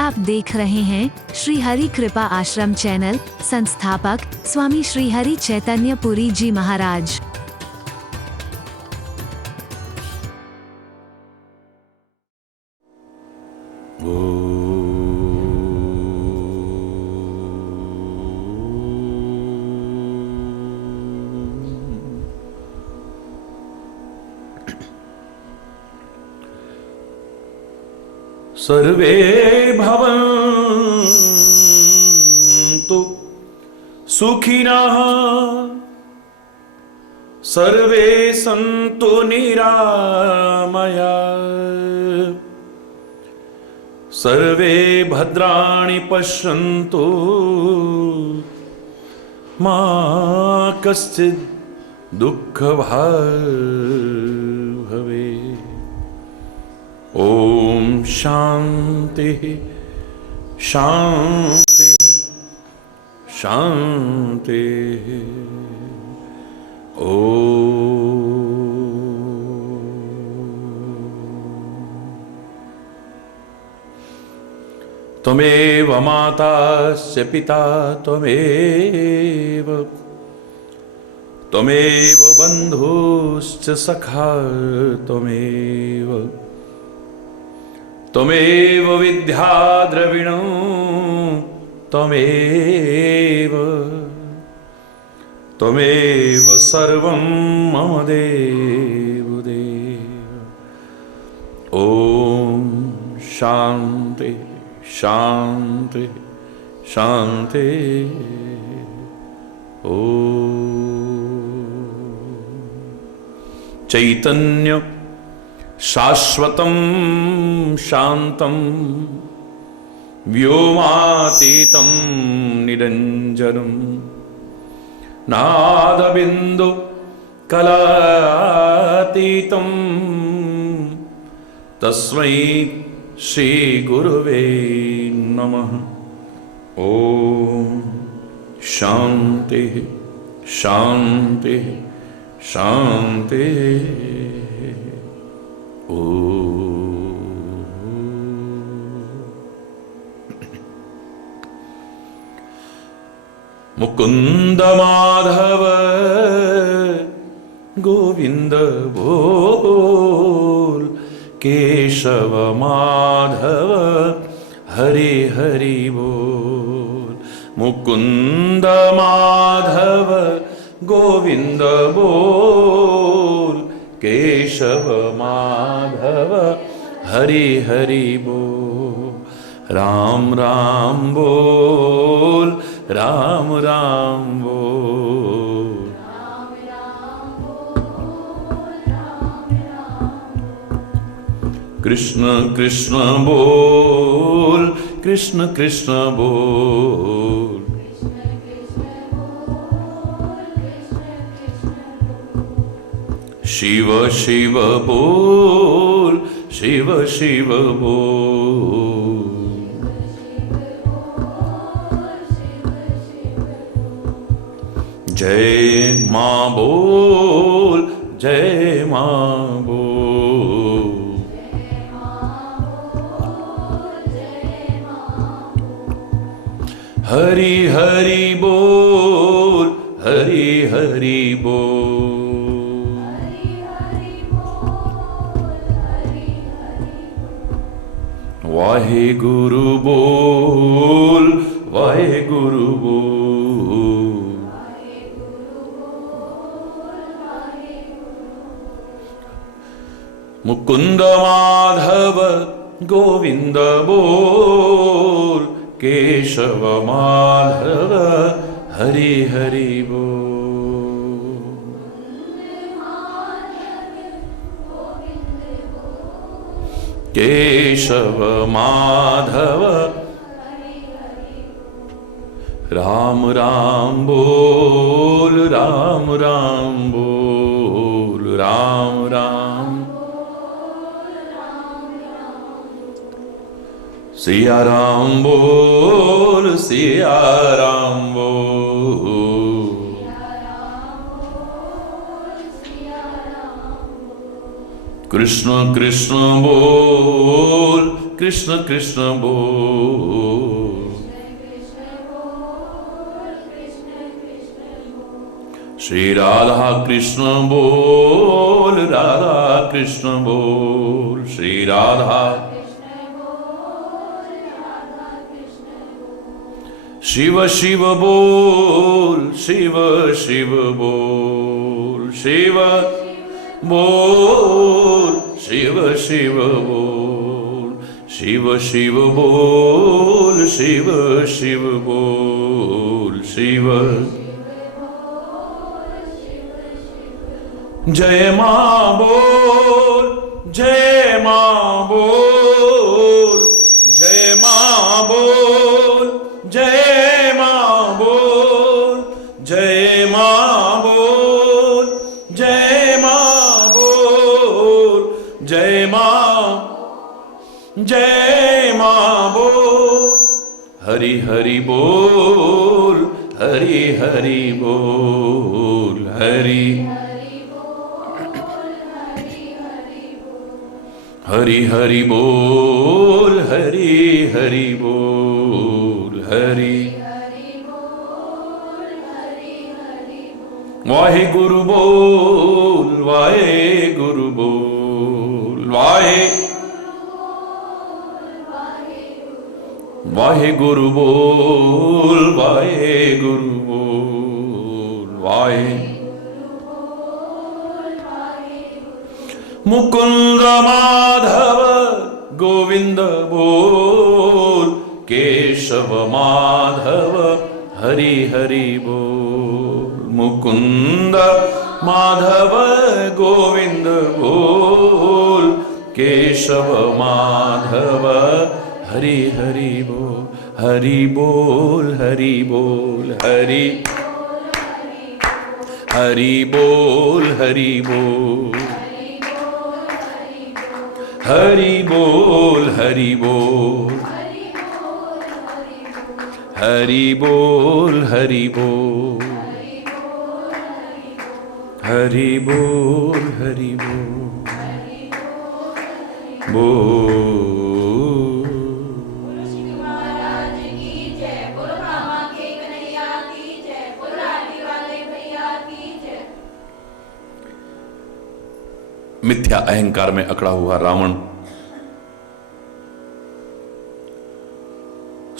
आप देख रहे हैं श्री हरि कृपा आश्रम चैनल। संस्थापक स्वामी श्री हरि चैतन्य पुरी जी महाराज। सर्वे भवन्तु सुखिनः, सर्वे सन्तु निरामयाः, सर्वे भद्राणि पश्यन्तु मा कश्चित् दुःखभाग् भवेत्। ओम शांति शांति शांति। त्वमेव माता च पिता त्वमेव, त्वमेव बन्धुश्च सखा त्वमेव, त्वमेव विद्या द्रविणो त्वमेव, त्वमेव सर्वं मम देवदेव। ओम शांति शांति शांति। ओम चैतन्य शाश्वतं शान्तं व्योमातीतं निरञ्जनं नादबिन्दु कलातीतं तस्मै श्री गुरुवे नमः। ओम शांति शांति शांति। मुकुंद माधव गोविंद बोल, केशव माधव हरि हरि बोल। मुकुंद माधव गोविंद बोल, केशव माधव हरि हरि बोल। राम राम बोल, राम राम बोल। कृष्ण कृष्ण बोल, कृष्ण कृष्ण बोल। शिव शिव बोल, शिव शिव बोल। जय मां बोल, जय मां बोल। हरि हरि बोल, हरि हरि बोल। वाहे गुरु बोल, वाहे गुरु बोल। मुकुंद माधव गोविंद बोल, केशव माधव हरि हरि बोल। केशव माधव राम राम बोल, राम राम बोल। राम राम सिया राम बोल, सिया राम बोल। कृष्ण कृष्ण बोल, कृष्ण कृष्ण बोल। श्री राधा कृष्ण बोल, राधा कृष्ण बोल, श्री राधा। शिव शिव बोल, शिव शिव बोल, शिव बोल, शिव शिव बोल, शिव शिव बोल, शिव शिव बोल, शिव। जय मां बोल, जय मां बोल, जय मां बोल, जय मां बोल, जय मां बोल, जय मां बोल, जय मां, जय मां बोल। हरि हरि बोल, हरि हरि बोल, हरि हरि हरि बोल, हरि हरि बोल, हरि। वाहे गुरु बोल, वाहे गुरु बोल, वाहे वाहे गुरु बोल, वाहे गुरु बोल, वाहे। मुकुंद माधव गोविंद बोल, केशव माधव हरि हरि बोल। मुकुंद माधव गोविंद बोल, केशव माधव हरि हरि बोल। हरि बोल, हरि बोल, हरि हरि बोल, हरि बोल, हरि बोल, हरि बोल, हरि बोल, हरि बोल, हरि बोल, हरि बोल, बोल। मिथ्या अहंकार में अकड़ा हुआ रावण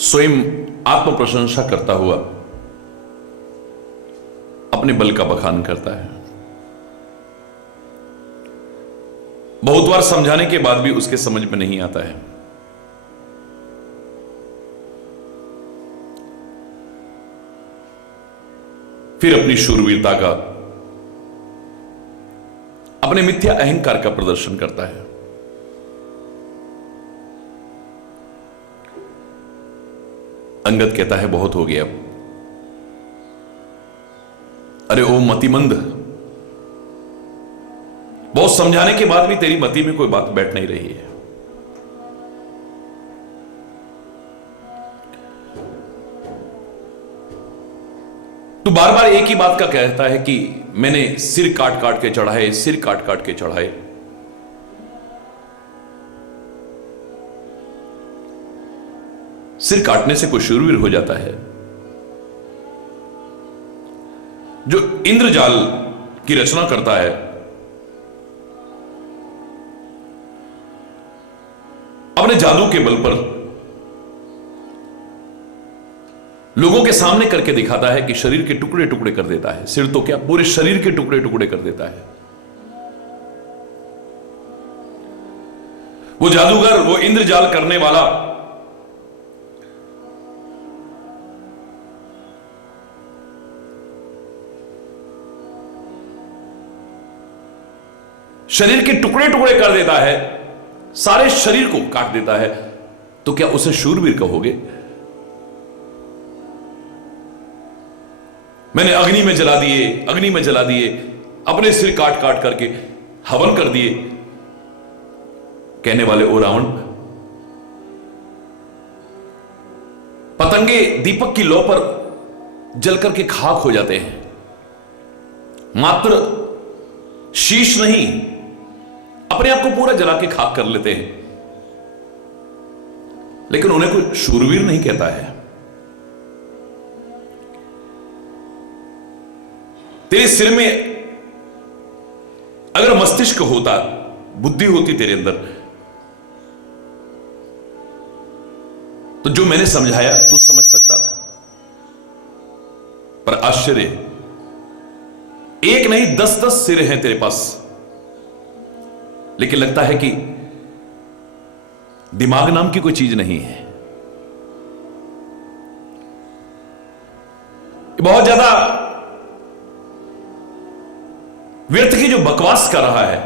स्वयं आत्म प्रशंसा करता हुआ अपने बल का बखान करता है। बहुत बार समझाने के बाद भी उसके समझ में नहीं आता है। फिर अपनी शूरवीरता का, अपने मिथ्या अहंकार का प्रदर्शन करता है। अंगद कहता है बहुत हो गया। अरे ओ मतिमंद, बहुत समझाने के बाद भी तेरी मति में कोई बात बैठ नहीं रही है। तू बार बार एक ही बात का कहता है कि मैंने सिर काट काट के चढ़ाए, सिर काट काट के चढ़ाए। सिर काटने से कोई शूरवीर हो जाता है? जो इंद्रजाल की रचना करता है, अपने जादू के बल पर लोगों के सामने करके दिखाता है कि शरीर के टुकड़े टुकड़े कर देता है। सिर तो क्या, पूरे शरीर के टुकड़े टुकड़े कर देता है। वो जादूगर, वो इंद्रजाल करने वाला शरीर के टुकड़े टुकड़े कर देता है, सारे शरीर को काट देता है। तो क्या उसे शूरवीर कहोगे? मैंने अग्नि में जला दिए, अग्नि में जला दिए, अपने सिर काट काट करके हवन कर दिए। कहने वाले ओ रावण, पतंगे दीपक की लौ पर जल करके खाक हो जाते हैं, मात्र शीश नहीं, अपने आप को पूरा जला के खाक कर लेते हैं। लेकिन उन्हें कोई शूरवीर नहीं कहता है। तेरे सिर में अगर मस्तिष्क होता, बुद्धि होती तेरे अंदर, तो जो मैंने समझाया तू समझ सकता था। पर आश्चर्य, एक नहीं 10-10 सिर हैं तेरे पास, लेकिन लगता है कि दिमाग नाम की कोई चीज नहीं है। बहुत ज्यादा व्यर्थ की जो बकवास कर रहा है,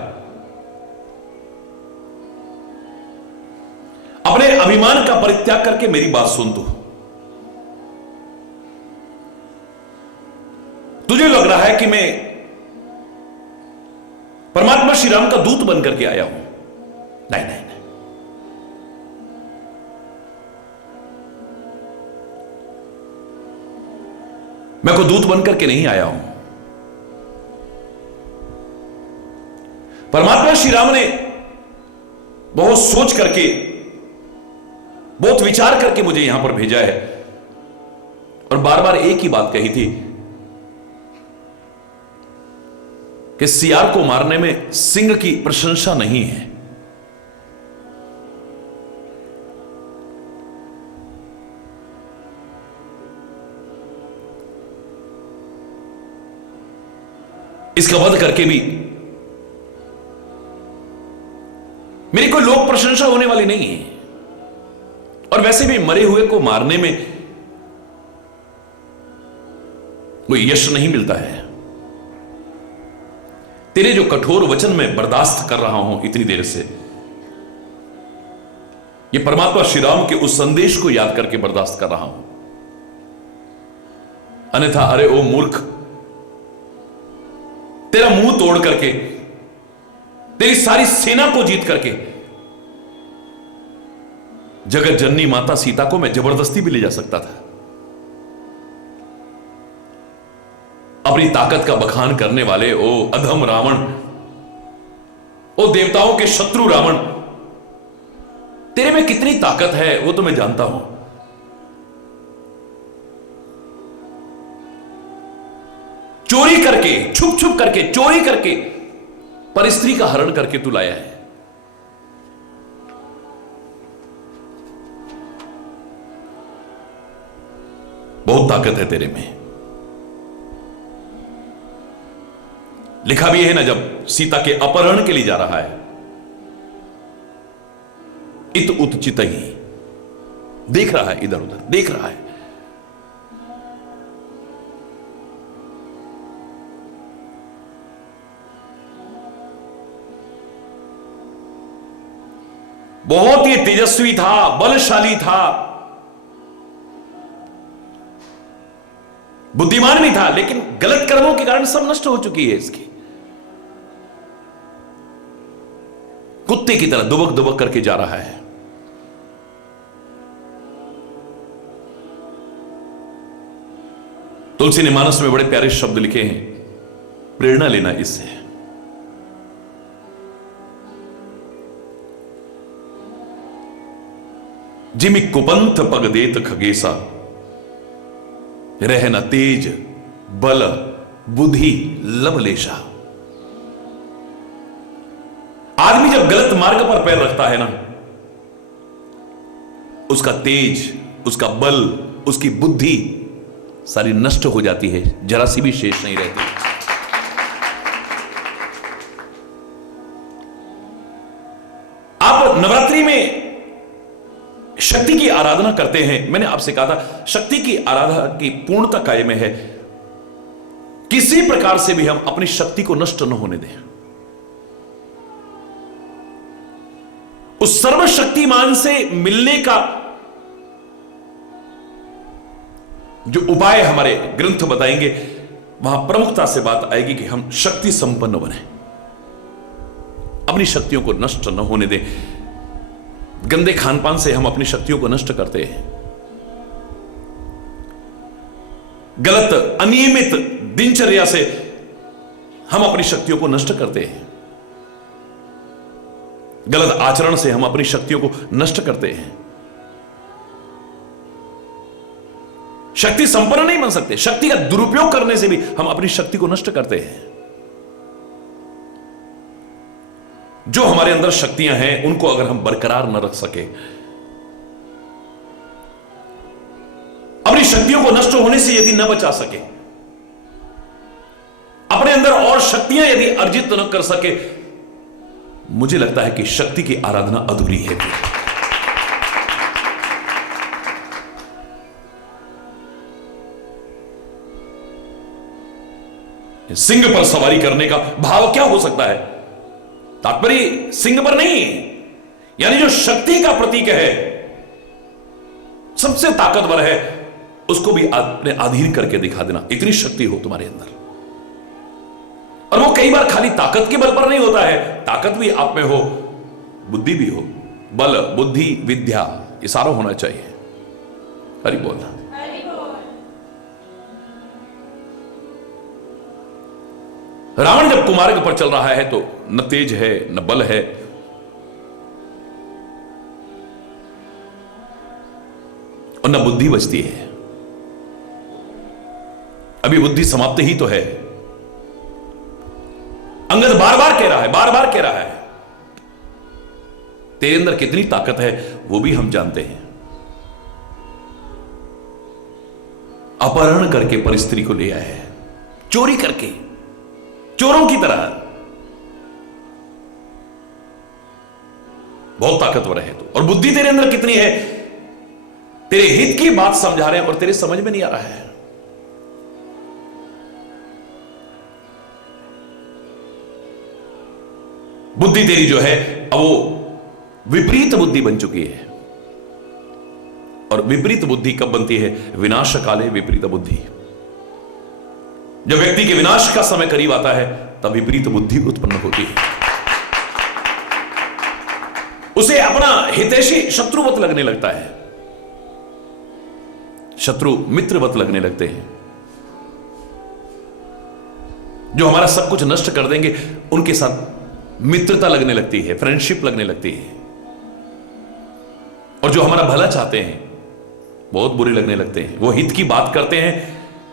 अपने अभिमान का परित्याग करके मेरी बात सुन। तुझे लग रहा है कि मैं परमात्मा श्री राम का दूत बनकर के आया हूं। नहीं नहीं नहीं, मैं कोई दूत बनकर के नहीं आया हूं। परमात्मा श्री राम ने बहुत सोच करके, बहुत विचार करके मुझे यहां पर भेजा है, और बार बार एक ही बात कही थी कि सियार को मारने में सिंह की प्रशंसा नहीं है। इसका वध करके भी मेरी कोई लोक प्रशंसा होने वाली नहीं है, और वैसे भी मरे हुए को मारने में कोई यश नहीं मिलता है। तेरे जो कठोर वचन मैं बर्दाश्त कर रहा हूं इतनी देर से, ये परमात्मा श्री राम के उस संदेश को याद करके बर्दाश्त कर रहा हूं। अन्यथा अरे ओ मूर्ख, तेरा मुंह तोड़ करके, तेरी सारी सेना को जीत करके जगत जननी माता सीता को मैं जबरदस्ती भी ले जा सकता था। अपनी ताकत का बखान करने वाले ओ अधम रावण, ओ देवताओं के शत्रु रावण, तेरे में कितनी ताकत है वो तो मैं जानता हूं। चोरी करके, छुप छुप करके, चोरी करके पर स्त्री का हरण करके तू लाया है। बहुत ताकत है तेरे में। लिखा भी है ना, जब सीता के अपहरण के लिए जा रहा है, इत उत चित ही, देख रहा है इधर उधर, देख रहा है। बहुत ही तेजस्वी था, बलशाली था, बुद्धिमान भी था, लेकिन गलत कर्मों के कारण सब नष्ट हो चुकी है इसकी। कुत्ते की तरह दुबक दुबक करके जा रहा है। तुलसी ने मानस में बड़े प्यारे शब्द लिखे हैं, प्रेरणा लेना इससे। जिमि कुपंथ पग देत खगेसा, रहना तेज बल बुद्धि लवलेशा। आदमी जब गलत मार्ग पर पैर रखता है ना, उसका तेज, उसका बल, उसकी बुद्धि सारी नष्ट हो जाती है, जरा सी भी शेष नहीं रहती। आप नवरात्रि में शक्ति की आराधना करते हैं। मैंने आपसे कहा था, शक्ति की आराधना की पूर्णता कायम है। किसी प्रकार से भी हम अपनी शक्ति को नष्ट न होने दें। उस सर्वशक्तिमान से मिलने का जो उपाय हमारे ग्रंथ बताएंगे, वहां प्रमुखता से बात आएगी कि हम शक्ति संपन्न बने, अपनी शक्तियों को नष्ट न होने दें। गंदे खानपान से हम अपनी शक्तियों को नष्ट करते हैं। गलत अनियमित दिनचर्या से हम अपनी शक्तियों को नष्ट करते हैं। गलत आचरण से हम अपनी शक्तियों को नष्ट करते हैं। शक्ति संपन्न नहीं बन सकते। शक्ति का दुरुपयोग करने से भी हम अपनी शक्ति को नष्ट करते हैं। जो हमारे अंदर शक्तियां हैं उनको अगर हम बरकरार न रख सके, अपनी शक्तियों को नष्ट होने से यदि न बचा सके, अपने अंदर और शक्तियां यदि अर्जित न कर सके, मुझे लगता है कि शक्ति की आराधना अधूरी है। सिंह पर सवारी करने का भाव क्या हो सकता है? तात्पर्य सिंह पर नहीं, यानी जो शक्ति का प्रतीक है, सबसे ताकतवर है, उसको भी अपने अधीन करके दिखा देना। इतनी शक्ति हो तुम्हारे अंदर। और वो कई बार खाली ताकत के बल पर नहीं होता है, ताकत भी आप में हो, बुद्धि भी हो। बल, बुद्धि, विद्या, ये सारा होना चाहिए। हरि बोल। रावण जब कुमार्ग पर चल रहा है तो न तेज है न बल है, और न बुद्धि बचती है। अभी बुद्धि समाप्त ही तो है। अंगद बार बार कह रहा है, तेरे अंदर कितनी ताकत है वो भी हम जानते हैं। अपहरण करके पर स्त्री को ले आया है, चोरी करके, चोरों की तरह। बहुत ताकतवर है तू। और बुद्धि तेरे अंदर कितनी है? तेरे हित की बात समझा रहे हैं और तेरे समझ में नहीं आ रहा है। बुद्धि तेरी जो है अब वो विपरीत बुद्धि बन चुकी है। और विपरीत बुद्धि कब बनती है? विनाश काले विपरीत बुद्धि। जब व्यक्ति के विनाश का समय करीब आता है तब विपरीत बुद्धि उत्पन्न होती है। उसे अपना हितैषी शत्रुवत लगने लगता है, शत्रु मित्रवत लगने लगते हैं। जो हमारा सब कुछ नष्ट कर देंगे उनके साथ मित्रता लगने लगती है, फ्रेंडशिप लगने लगती है। और जो हमारा भला चाहते हैं बहुत बुरे लगने लगते हैं। वो हित की बात करते हैं,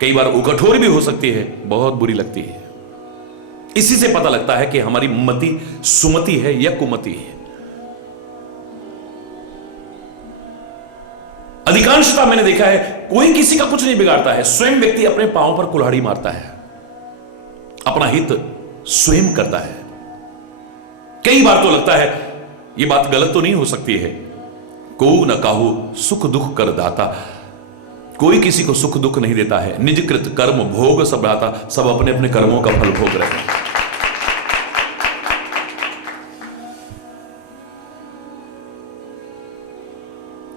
कई बार वो कठोर भी हो सकती है, बहुत बुरी लगती है। इसी से पता लगता है कि हमारी मति सुमति है या कुमति है। अधिकांशतः मैंने देखा है कोई किसी का कुछ नहीं बिगाड़ता है, स्वयं व्यक्ति अपने पांव पर कुल्हाड़ी मारता है, अपना हित स्वयं करता है। कई बार तो लगता है यह बात गलत तो नहीं हो सकती है, को न काहू सुख दुख कर दाता। कोई किसी को सुख दुख नहीं देता है। निजकृत कर्म भोग सब आता, सब अपने अपने कर्मों का फल भोग रहे हैं।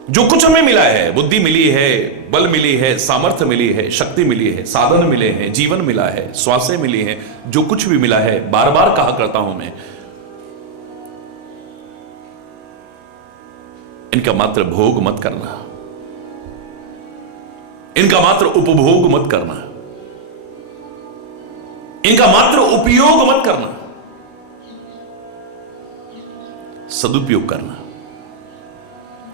जो कुछ हमें मिला है, बुद्धि मिली है, बल मिली है, सामर्थ्य मिली है, शक्ति मिली है, साधन मिले हैं, जीवन मिला है, श्वासें मिली हैं, जो कुछ भी मिला है, बार बार कहा करता हूं मैं, इनका मात्र भोग मत करना, इनका मात्र उपभोग मत करना, इनका मात्र उपयोग मत करना, सदुपयोग करना।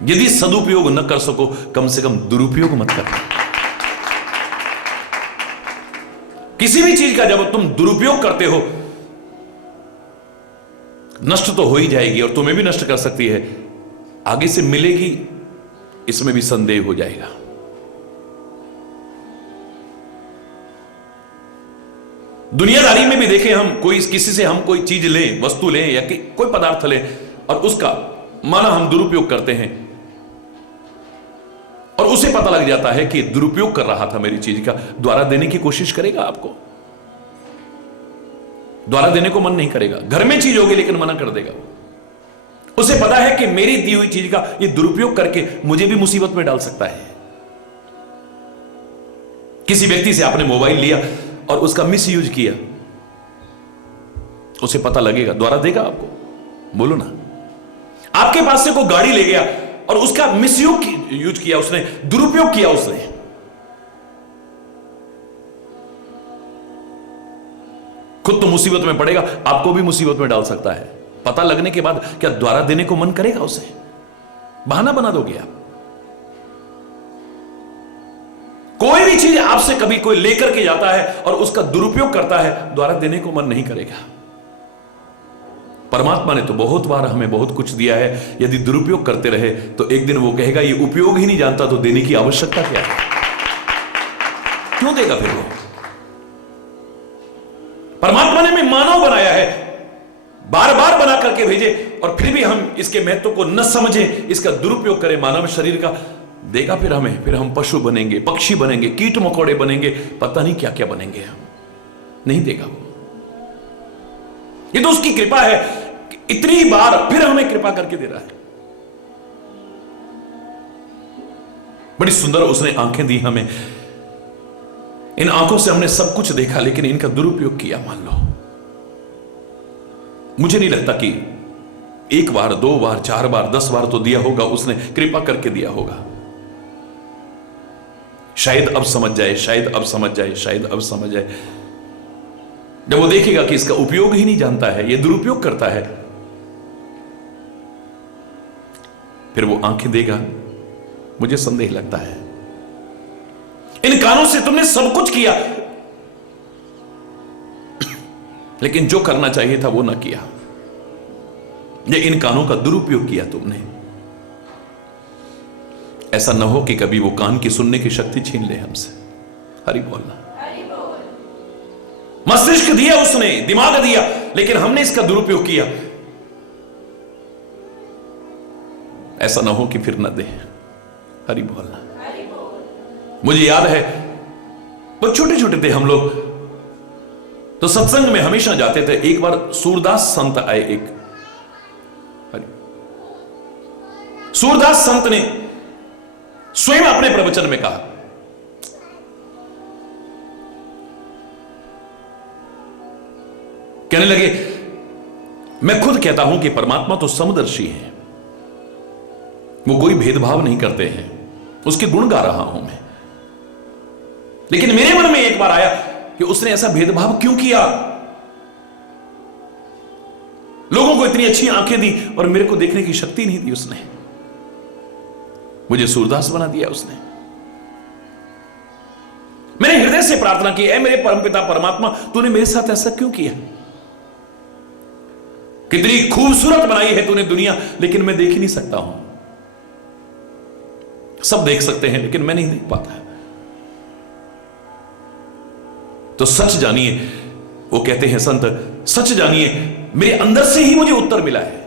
यदि सदुपयोग न कर सको कम से कम दुरुपयोग मत करना। किसी भी चीज का जब तुम दुरुपयोग करते हो, नष्ट तो हो ही जाएगी और तुम्हें भी नष्ट कर सकती है, आगे से मिलेगी इसमें भी संदेह हो जाएगा। दुनियादारी में भी देखें हम, कोई किसी से हम कोई चीज लें, वस्तु लें या कोई पदार्थ लें और उसका माना हम दुरुपयोग करते हैं और उसे पता लग जाता है कि दुरुपयोग कर रहा था मेरी चीज का, द्वारा देने की कोशिश करेगा आपको? द्वारा देने को मन नहीं करेगा। घर में चीज होगी लेकिन मना कर देगा। उसे पता है कि मेरी दी हुई चीज का ये दुरुपयोग करके मुझे भी मुसीबत में डाल सकता है। किसी व्यक्ति से आपने मोबाइल लिया और उसका मिस यूज किया, उसे पता लगेगा, द्वारा देगा आपको? बोलो ना। आपके पास से कोई गाड़ी ले गया और उसका मिस यूज किया, उसने दुरुपयोग किया, उसने खुद तो मुसीबत में पड़ेगा, आपको भी मुसीबत में डाल सकता है। पता लगने के बाद क्या द्वारा देने को मन करेगा? उसे बहाना बना दोगे आप। कोई भी चीज आपसे कभी कोई लेकर के जाता है और उसका दुरुपयोग करता है, दोबारा देने को मन नहीं करेगा। परमात्मा ने तो बहुत बार हमें बहुत कुछ दिया है, यदि दुरुपयोग करते रहे तो एक दिन वो कहेगा ये उपयोग ही नहीं जानता, तो देने की आवश्यकता क्या है? क्यों देगा फिर वो? परमात्मा ने हमें मानव बनाया है, बार बार बना करके भेजे, और फिर भी हम इसके महत्व को न समझें, इसका दुरुपयोग करें मानव शरीर का। देगा फिर हमें, फिर हम पशु बनेंगे, पक्षी बनेंगे, कीट मकोड़े बनेंगे, पता नहीं क्या क्या बनेंगे हम। नहीं देगा वो। ये तो उसकी कृपा है कि इतनी बार फिर हमें कृपा करके दे रहा है। बड़ी सुंदर उसने आंखें दी हमें, इन आंखों से हमने सब कुछ देखा, लेकिन इनका दुरुपयोग किया। मान लो, मुझे नहीं लगता कि एक बार, दो बार, चार बार, 10 बार तो दिया होगा उसने, कृपा करके दिया होगा। शायद अब समझ जाए, शायद अब समझ जाए, शायद अब समझ जाए। जब वो देखेगा कि इसका उपयोग ही नहीं जानता है, ये दुरुपयोग करता है, फिर वो आंखें देगा। मुझे संदेह लगता है, इन कानों से तुमने सब कुछ किया, लेकिन जो करना चाहिए था वो ना किया। ये इन कानों का दुरुपयोग किया तुमने। ऐसा ना हो कि कभी वो कान की सुनने की शक्ति छीन ले हमसे। हरि बोलना। मस्तिष्क दिया उसने, दिमाग दिया, लेकिन हमने इसका दुरुपयोग किया। ऐसा ना हो कि फिर ना दे। हरि बोलना। मुझे याद है, बहुत छोटे छोटे थे हम लोग, तो सत्संग में हमेशा जाते थे। एक बार सूरदास संत आए, एक सूरदास संत ने स्वयं अपने प्रवचन में कहा, कहने लगे, मैं खुद कहता हूं कि परमात्मा तो समदर्शी है, वो कोई भेदभाव नहीं करते हैं, उसके गुण गा रहा हूं मैं। लेकिन मेरे मन में एक बार आया कि उसने ऐसा भेदभाव क्यों किया? लोगों को इतनी अच्छी आंखें दी और मेरे को देखने की शक्ति नहीं दी उसने। मुझे सूरदास बना दिया उसने। मैंने हृदय से प्रार्थना की, ऐ मेरे परमपिता परमात्मा, तूने मेरे साथ ऐसा क्यों किया? कितनी खूबसूरत बनाई है तूने दुनिया, लेकिन मैं देख ही नहीं सकता हूं। सब देख सकते हैं, लेकिन मैं नहीं देख पाता। तो सच जानिए, वो कहते हैं संत, सच जानिए मेरे अंदर से ही मुझे उत्तर मिला है,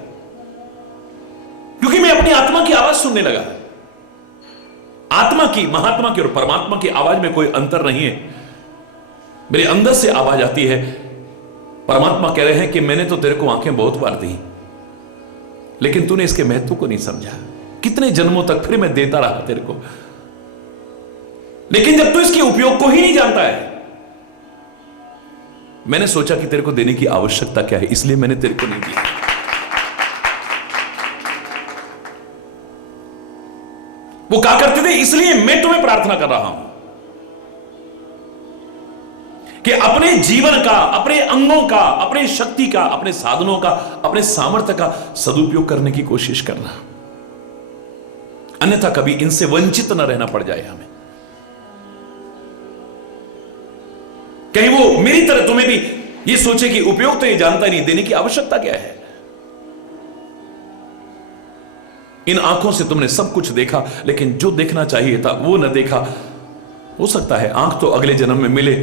क्योंकि मैं अपनी आत्मा की आवाज सुनने लगा। आत्मा की, महात्मा की और परमात्मा की आवाज में कोई अंतर नहीं है। मेरे अंदर से आवाज आती है, परमात्मा कह रहे हैं कि मैंने तो तेरे को आंखें बहुत बार दी, लेकिन तूने इसके महत्व को नहीं समझा। कितने जन्मों तक फिर मैं देता रहा तेरे को, लेकिन जब तू इसके उपयोग को ही नहीं जानता है, मैंने सोचा कि तेरे को देने की आवश्यकता क्या है, इसलिए मैंने तेरे को नहीं दिया। वो कहा करते थे, इसलिए मैं तुम्हें प्रार्थना कर रहा हूं कि अपने जीवन का, अपने अंगों का, अपने शक्ति का, अपने साधनों का, अपने सामर्थ्य का सदुपयोग करने की कोशिश करना, अन्यथा कभी इनसे वंचित न रहना पड़ जाए हमें। कहीं वो मेरी तरह तुम्हें भी ये सोचे कि उपयोग तो ये जानता नहीं, देने की आवश्यकता क्या है। इन आंखों से तुमने सब कुछ देखा, लेकिन जो देखना चाहिए था वो न देखा। हो सकता है आंख तो अगले जन्म में मिले,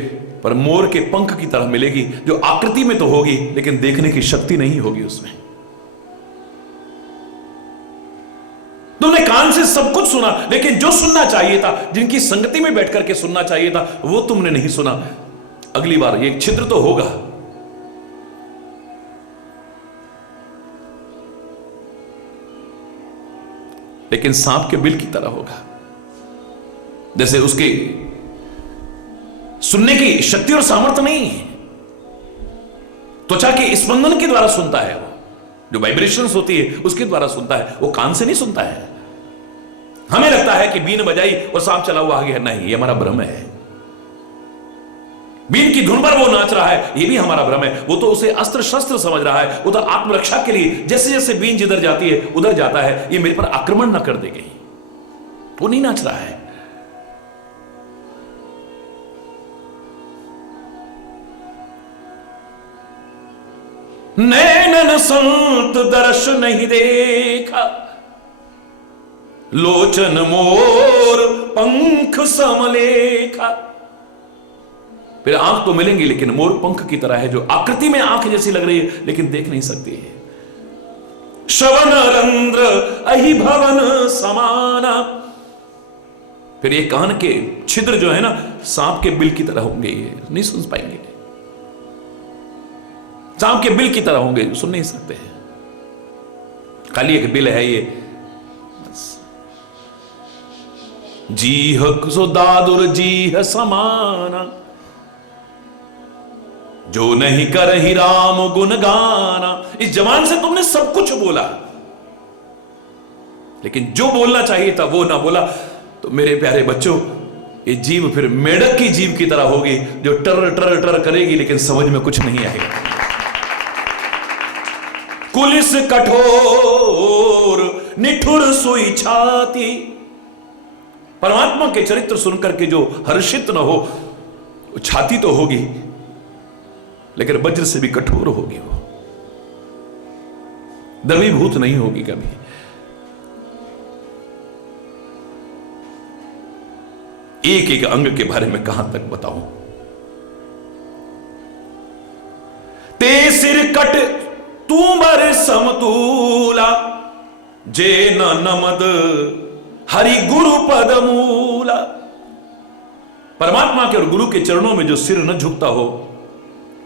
पर मोर के पंख की तरह मिलेगी, जो आकृति में तो होगी लेकिन देखने की शक्ति नहीं होगी उसमें। तुमने कान से सब कुछ सुना, लेकिन जो सुनना चाहिए था, जिनकी संगति में बैठ करके सुनना चाहिए था, वो तुमने नहीं सुना। अगली बार ये छिद्र तो होगा, लेकिन सांप के बिल की तरह होगा। जैसे उसकी सुनने की शक्ति और सामर्थ्य नहीं है, त्वचा के स्पंदन के द्वारा सुनता है, वो जो वाइब्रेशंस होती है उसके द्वारा सुनता है, वो कान से नहीं सुनता है। हमें लगता है कि बीन बजाई और सांप चला हुआ आगे है, नहीं, ये हमारा भ्रम है। बीन की धुन पर वो नाच रहा है, ये भी हमारा भ्रम है। वो तो उसे अस्त्र शस्त्र समझ रहा है, वो तो आत्मरक्षा के लिए जैसे जैसे बीन जिधर जाती है उधर जाता है, ये मेरे पर आक्रमण ना कर दे कहीं, वो नहीं नाच रहा है। नैनन संत दर्श नहीं देखा, लोचन मोर पंख समलेखा। फिर आंख तो मिलेंगी लेकिन मोर पंख की तरह है, जो आकृति में आंख जैसी लग रही है लेकिन देख नहीं सकती है। श्रवण रंध्र अहि भवन समाना। फिर ये कान के छिद्र जो है ना, सांप के बिल की तरह होंगे, ये नहीं सुन पाएंगे। सांप के बिल की तरह होंगे, सुन नहीं सकते हैं, खाली एक बिल है ये। जीह सो दादुर जीह समाना, जो नहीं कर ही राम गुण गाना। इस जवान से तुमने सब कुछ बोला, लेकिन जो बोलना चाहिए था वो ना बोला। तो मेरे प्यारे बच्चों, ये जीव फिर मेढक की जीव की तरह होगी, जो टर टर टर करेगी लेकिन समझ में कुछ नहीं आएगा। कुलिस कठोर निठुर सोई छाती। परमात्मा के चरित्र सुनकर के जो हर्षित न हो, छाती तो होगी लेकिन वज्र से भी कठोर होगी, वो द्रवीभूत नहीं होगी कभी। एक एक अंग के बारे में कहां तक बताऊं। ते सिर कट तूमर समतूला, जे न नमद हरि गुरु पद मूला। परमात्मा के और गुरु के चरणों में जो सिर न झुकता हो,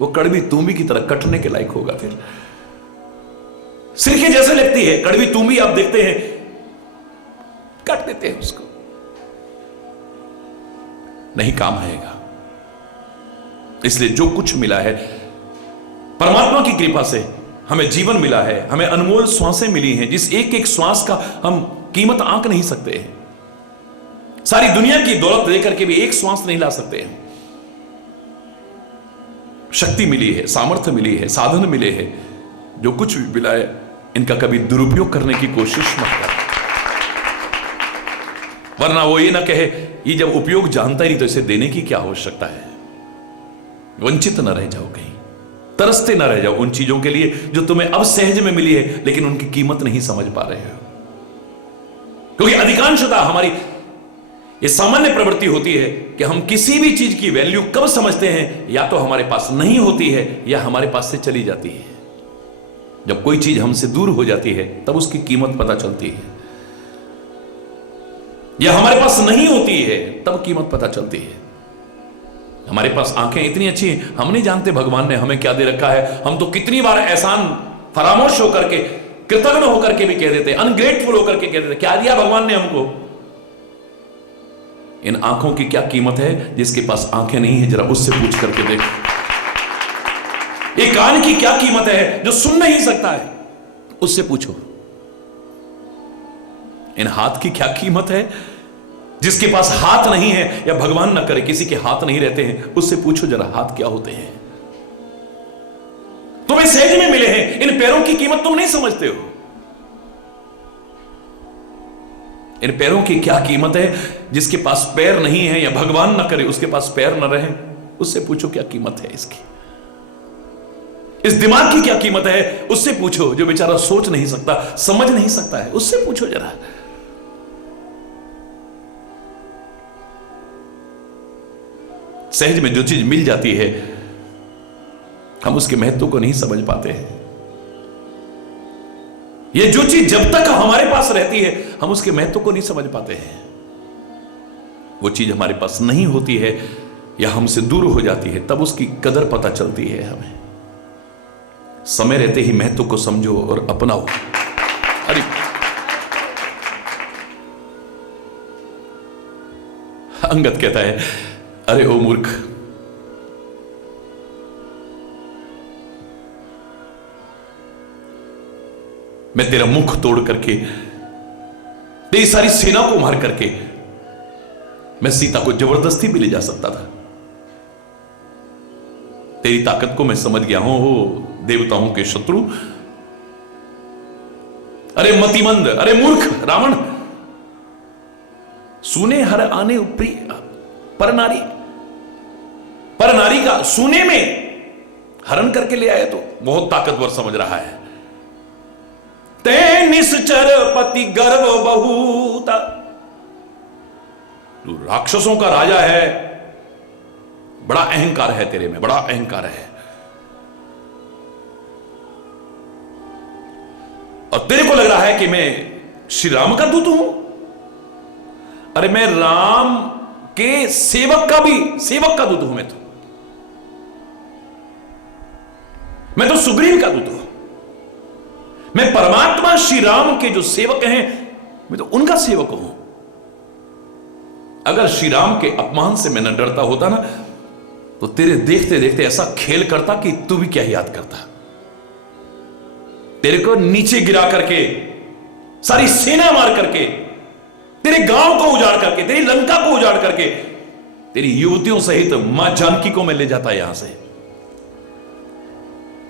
वो कड़वी तूंबी की तरह कटने के लायक होगा। फिर सिर के जैसे लगती है कड़वी तूंबी, आप देखते हैं काट देते हैं उसको, नहीं काम आएगा। इसलिए जो कुछ मिला है परमात्मा की कृपा से, हमें जीवन मिला है, हमें अनमोल श्वासें मिली हैं, जिस एक एक श्वास का हम कीमत आंक नहीं सकते हैं। सारी दुनिया की दौलत लेकर के भी एक श्वास नहीं ला सकते हैं। शक्ति मिली है, सामर्थ्य मिली है, साधन मिले हैं, जो कुछ भी मिला है इनका कभी दुरुपयोग करने की कोशिश मत कर, वरना वो ये ना कहे ये जब उपयोग जानता ही नहीं तो इसे देने की क्या आवश्यकता है। वंचित न रह जाओ, कहीं तरसते ना रह जाओ उन चीजों के लिए जो तुम्हें अब सहज में मिली है लेकिन उनकी कीमत नहीं समझ पा रहे हो। क्योंकि अधिकांशतः हमारी ये सामान्य प्रवृत्ति होती है कि हम किसी भी चीज की वैल्यू कब समझते हैं, या तो हमारे पास नहीं होती है या हमारे पास से चली जाती है। जब कोई चीज हमसे दूर हो जाती है तब उसकी कीमत पता चलती है, या हमारे पास नहीं होती है तब कीमत पता चलती है। हमारे पास आंखें इतनी अच्छी हैं, हम नहीं जानते भगवान ने हमें क्या दे रखा है। हम तो कितनी बार एहसान फरामोश होकर के, कृतज्ञ होकर के भी कह देते, अनग्रेटफुल होकर के कह देते, क्या दिया भगवान ने हमको। इन आंखों की क्या कीमत है जिसके पास आंखें नहीं है, जरा उससे पूछ करके देख। एक कान की क्या कीमत है जो सुन नहीं सकता है, उससे पूछो। इन हाथ की क्या कीमत है जिसके पास हाथ नहीं है, या भगवान ना करे किसी के हाथ नहीं रहते हैं, उससे पूछो जरा हाथ क्या होते हैं। तुम्हें सहज में मिले हैं, इन पैरों की कीमत तुम नहीं समझते हो। इन पैरों की क्या कीमत है जिसके पास पैर नहीं है, या भगवान ना करे उसके पास पैर ना रहे, उससे पूछो क्या कीमत है इसकी। इस दिमाग की क्या कीमत है, उससे पूछो। जो बेचारा सोच नहीं सकता, समझ नहीं सकता है, उससे पूछो जरा। सहज में जो चीज मिल जाती है हम उसके महत्व को नहीं समझ पाते हैं। ये जो चीज जब तक हमारे पास रहती है हम उसके महत्व को नहीं समझ पाते हैं। वो चीज हमारे पास नहीं होती है या हमसे दूर हो जाती है तब उसकी कदर पता चलती है हमें। समय रहते ही महत्व को समझो और अपनाओ। अरे अंगद कहता है, अरे ओ मूर्ख, मैं तेरा मुख तोड़ करके, तेरी सारी सेना को मार करके मैं सीता को जबरदस्ती भी ले जा सकता था। तेरी ताकत को मैं समझ गया हूं, हो देवताओं के शत्रु। अरे मतिमंद, अरे मूर्ख रावण, सुने हर आने प्रिय पर नारी का सुने में हरण करके ले आए तो बहुत ताकतवर समझ रहा है। ते निश्चर पति गर्व बहुता, तू राक्षसों का राजा है, बड़ा अहंकार है तेरे में, बड़ा अहंकार है। और तेरे को लग रहा है कि मैं श्री राम का दूत हूं। अरे मैं राम के सेवक का दूत हूं। मैं तो सुग्रीव का दूत हूं। मैं परमात्मा श्री राम के जो सेवक हैं, मैं तो उनका सेवक हूं। अगर श्री राम के अपमान से मैं न डरता होता ना, तो तेरे देखते देखते ऐसा खेल करता कि तू भी क्या याद करता। तेरे को नीचे गिरा करके, सारी सेना मार करके, तेरे गांव को उजाड़ करके, तेरी लंका को उजाड़ करके, तेरी युवतियों सहित मां जानकी को मैं ले जाता यहां से।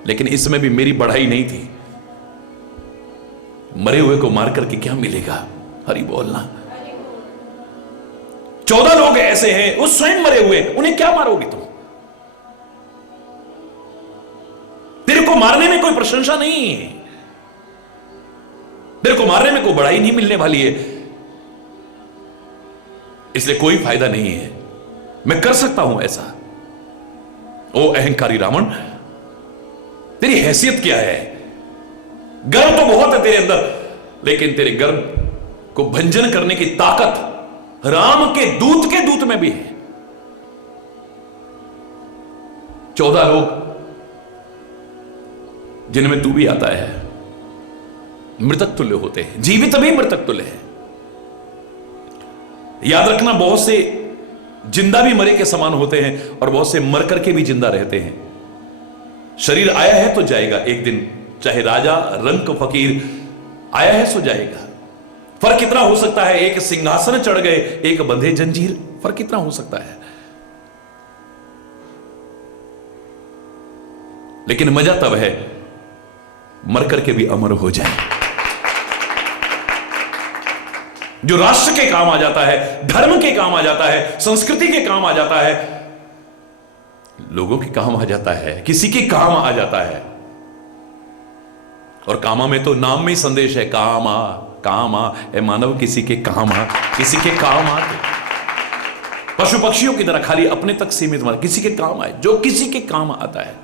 लेकिन इसमें भी मेरी बढ़ाई नहीं थी। मरे हुए को मार करके क्या मिलेगा? हरि बोलना। 14 लोग ऐसे हैं, वो स्वयं मरे हुए, उन्हें क्या मारोगे तुम? तेरे को मारने में कोई प्रशंसा नहीं है, तेरे को मारने में कोई बढ़ाई नहीं मिलने वाली है, इसलिए कोई फायदा नहीं है। मैं कर सकता हूं ऐसा। ओ अहंकारी रावण, तेरी हैसियत क्या है? गर्व तो बहुत है तेरे अंदर, लेकिन तेरे गर्व को भंजन करने की ताकत राम के दूत में भी है। 14 लोग जिनमें तू भी आता है, मृतक तुल्य होते हैं, जीवित भी मृतक तुल्य है। याद रखना, बहुत से जिंदा भी मरे के समान होते हैं और बहुत से मर करके भी जिंदा रहते हैं। शरीर आया है तो जाएगा एक दिन, चाहे राजा रंक फकीर, आया है सो जाएगा। फर्क कितना हो सकता है? एक सिंहासन चढ़ गए, एक बंधे जंजीर, फर्क कितना हो सकता है? लेकिन मजा तब है मर करके भी अमर हो जाए। जो राष्ट्र के काम आ जाता है, धर्म के काम आ जाता है, संस्कृति के काम आ जाता है, लोगों के काम आ जाता है, किसी के काम आ जाता है। और कामा में तो नाम में ही संदेश है, कामा ए मानव किसी के काम आ, किसी के काम आते। पशु पक्षियों की तरह खाली अपने तक सीमित मत, किसी के काम आए, जो किसी के काम आता है।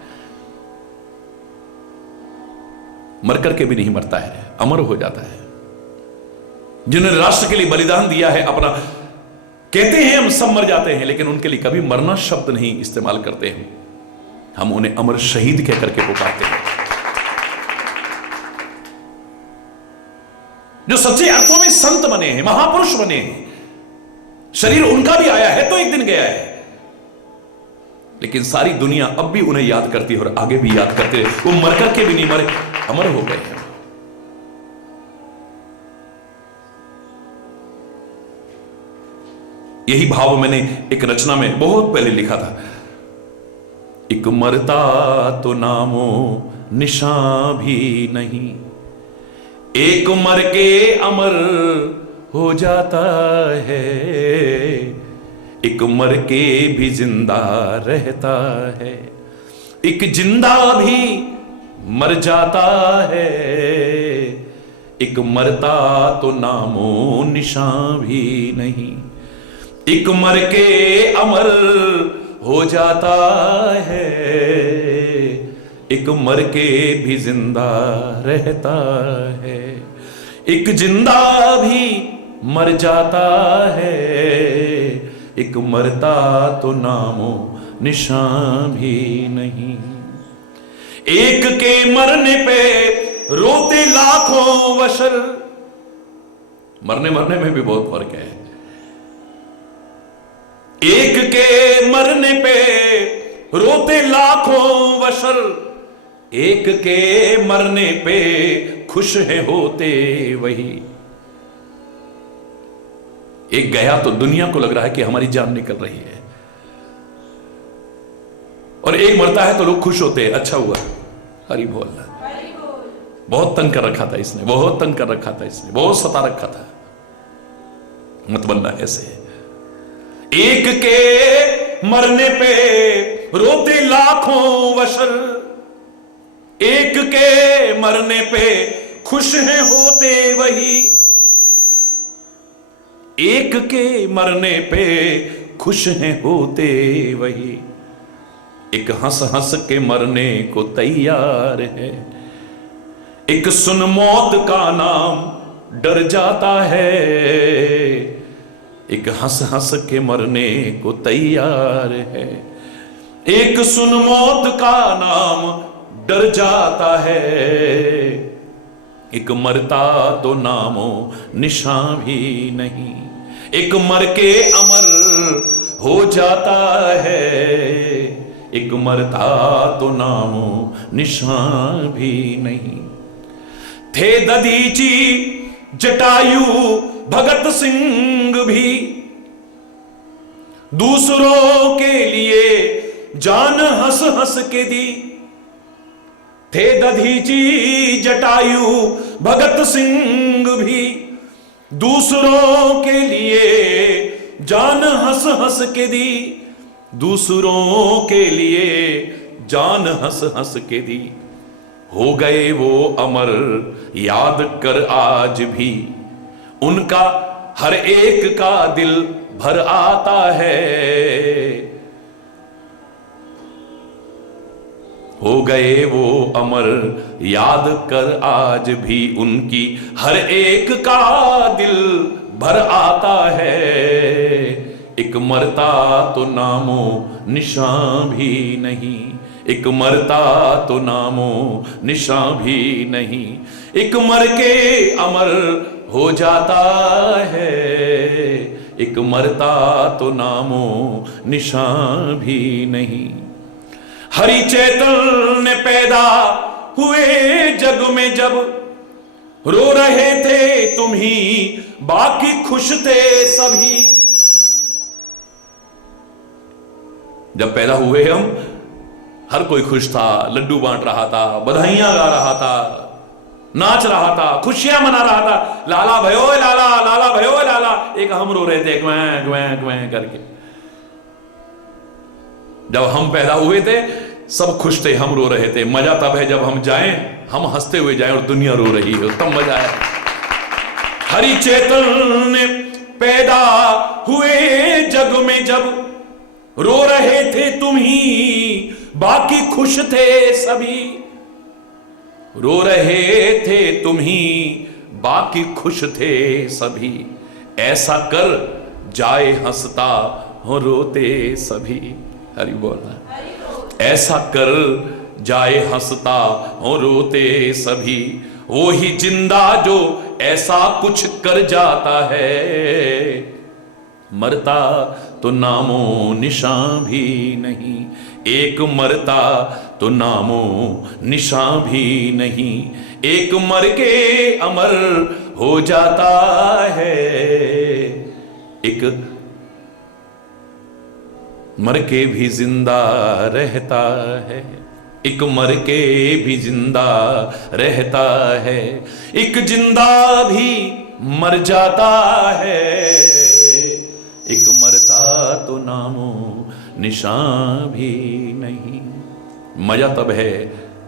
मर करके भी नहीं मरता है, अमर हो जाता है। जिन्होंने राष्ट्र के लिए बलिदान दिया है अपना, कहते हैं हम सब मर जाते हैं, लेकिन उनके लिए कभी मरना शब्द नहीं इस्तेमाल करते हैं। हम उन्हें अमर शहीद कह करके पुकारते हैं। जो सच्चे अर्थों में संत बने हैं, महापुरुष बने हैं, शरीर उनका भी आया है तो एक दिन गया है, लेकिन सारी दुनिया अब भी उन्हें याद करती है और आगे भी याद करते हैं। वो मर करके भी नहीं मरे, अमर हो गए हैं। यही भाव मैंने एक रचना में बहुत पहले लिखा था। एक मरता तो नामो निशान भी नहीं, एक मर के अमर हो जाता है, एक मर के भी जिंदा रहता है, एक जिंदा भी मर जाता है, एक मरता तो नामो निशान भी नहीं, एक मर के अमर हो जाता है, एक मर के भी जिंदा रहता है, एक जिंदा भी मर जाता है, एक मरता तो नामो निशान भी नहीं। एक के मरने पे रोते लाखों बशर, मरने में भी बहुत फर्क है। एक के मरने पे रोते लाखों बशर, एक के मरने पे खुश है होते वही। एक गया तो दुनिया को लग रहा है कि हमारी जान निकल रही है, और एक मरता है तो लोग खुश होते हैं, अच्छा हुआ। हरि बोल। बहुत तंग कर रखा था इसने, बहुत तंग कर रखा था इसने, बहुत सता रखा था। मत बनना ऐसे। एक के मरने पे रोते लाखों बशर, एक के मरने पे खुश हैं होते वही, एक के मरने पे खुश हैं होते वही, एक हंस हंस के मरने को तैयार है, एक सुन मौत का नाम डर जाता है, एक हंस हंस के मरने को तैयार है, एक सुन मौत का नाम डर जाता है, एक मरता तो नामो निशान भी नहीं, एक मर के अमर हो जाता है, एक मरता तो नामो निशान भी नहीं। थे दधीची जटायु भगत सिंह भी, दूसरों के लिए जान हंस हंस के दी, थे दधीची जटायु भगत सिंह भी, दूसरों के लिए जान हंस हंस के दी, दूसरों के लिए जान हंस हंस के दी, हो गए वो अमर याद कर आज भी, उनका हर एक का दिल भर आता है, हो गए वो अमर याद कर आज भी, उनकी हर एक का दिल भर आता है, एक मरता तो नामो निशान भी नहीं, एक मरता तो नामो निशान भी नहीं, एक मर के अमर हो जाता है, एक मरता तो नामो निशान भी नहीं। हरि चैतन्य पैदा हुए जग में जब, रो रहे थे तुम ही बाकी खुश थे सभी, जब पैदा हुए हम हर कोई खुश था, लड्डू बांट रहा था, बधाइयां गा रहा था, नाच रहा था, खुशियां मना रहा था, लाला भयो लाला, लाला भयो लाला, एक हम रो रहे थे ग्वैं ग्वैं ग्वैं करके। जब हम पैदा हुए थे सब खुश थे, हम रो रहे थे। मजा तब है जब हम जाएं, हम हंसते हुए जाएं और दुनिया रो रही हो, तब मजा आया। हरि चैतन्य पैदा हुए जग में जब, रो रहे थे तुम ही बाकी खुश थे सभी, रो रहे थे तुम ही बाकी खुश थे सभी, ऐसा कर जाए हंसता हो रोते सभी। हरि बोल। ऐसा कर जाए हंसता हो रोते सभी, वो ही जिंदा जो ऐसा कुछ कर जाता है, मरता तो नामो निशान भी नहीं, एक मरता तो नामो निशान भी नहीं, एक मर के अमर हो जाता है, एक मर के भी जिंदा रहता है, एक मर के भी जिंदा रहता है, एक जिंदा भी मर जाता है, एक मरता तो नामो निशान भी नहीं। मजा तब है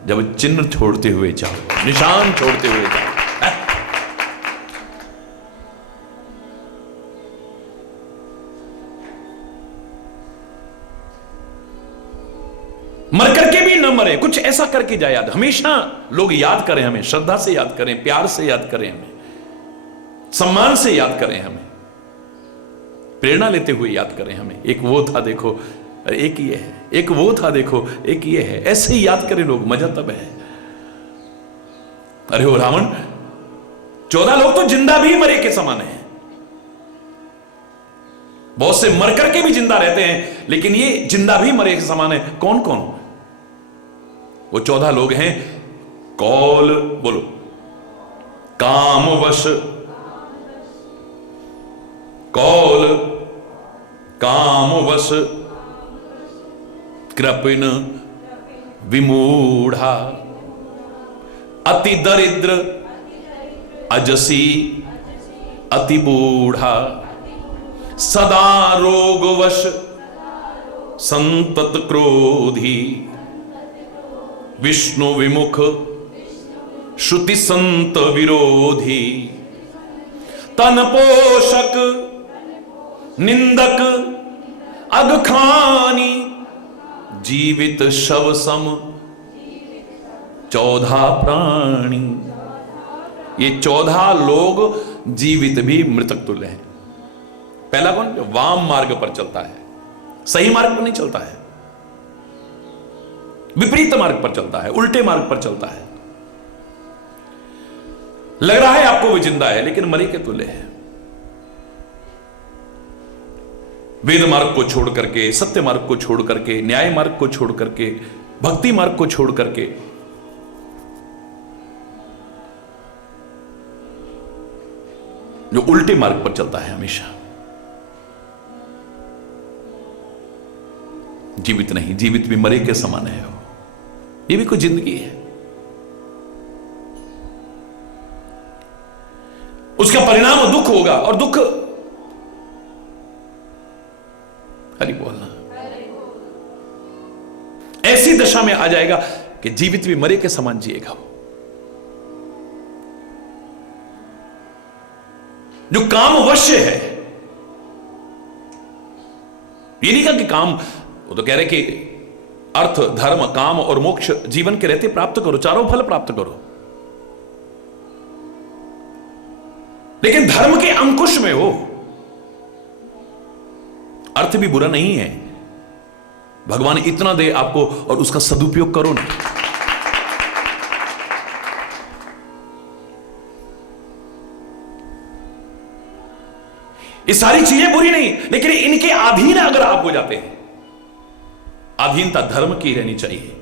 जब चिन्ह छोड़ते हुए जाओ, निशान छोड़ते हुए जाओ। मर करके भी न मरे, कुछ ऐसा करके जाए याद। हमेशा लोग याद करें हमें, श्रद्धा से याद करें, प्यार से याद करें हमें, सम्मान से याद करें हमें, प्रेरणा लेते हुए याद करें हमें। एक वो था देखो, एक ये है, एक वो था देखो, एक ये है, ऐसे ही याद करें लोग, मजा तब है। अरे वो रावण, 14 लोग तो जिंदा भी मरे के समान है, बहुत से मर करके भी जिंदा रहते हैं, लेकिन ये जिंदा भी मरे के समान है। कौन कौन? वो 14 लोग हैं। कौल बोलो, कामवश, कौल कामवश, कृपिन विमूढ़ा, अति दरिद्र अजसी अति बूढ़ा, सदा रोगवश संतत क्रोधी, विष्णु विमुख श्रुति संत विरोधी, तन पोषक निंदक अगखानी, जीवित शव सम 14 प्राणी। ये 14 लोग जीवित भी मृतक तुल्य हैं। पहला कौन? जो वाम मार्ग पर चलता है, सही मार्ग पर नहीं चलता है, विपरीत मार्ग पर चलता है, उल्टे मार्ग पर चलता है। लग रहा है आपको वो जिंदा है, लेकिन मरी के तुल्य है। वेद मार्ग को छोड़ करके, सत्य मार्ग को छोड़ करके, न्याय मार्ग को छोड़ करके, भक्ति मार्ग को छोड़ करके जो उल्टे मार्ग पर चलता है हमेशा, जीवित नहीं, जीवित भी मरे के समान है। ये भी कोई जिंदगी है। उसका परिणाम दुख होगा, और दुख हरि बोलना ऐसी दशा में आ जाएगा कि जीवित भी मरे के समान जिएगा वो। जो काम अवश्य है, ये नहीं कहा कि काम, वो तो कह रहे कि अर्थ धर्म काम और मोक्ष जीवन के रहते प्राप्त करो, चारों फल प्राप्त करो। लेकिन धर्म के अंकुश में हो। अर्थ भी बुरा नहीं है, भगवान इतना दे आपको और उसका सदुपयोग करो ना। ये सारी चीजें बुरी नहीं, लेकिन इनके अधीन अगर आप हो जाते हैं, अधीनता धर्म की रहनी चाहिए।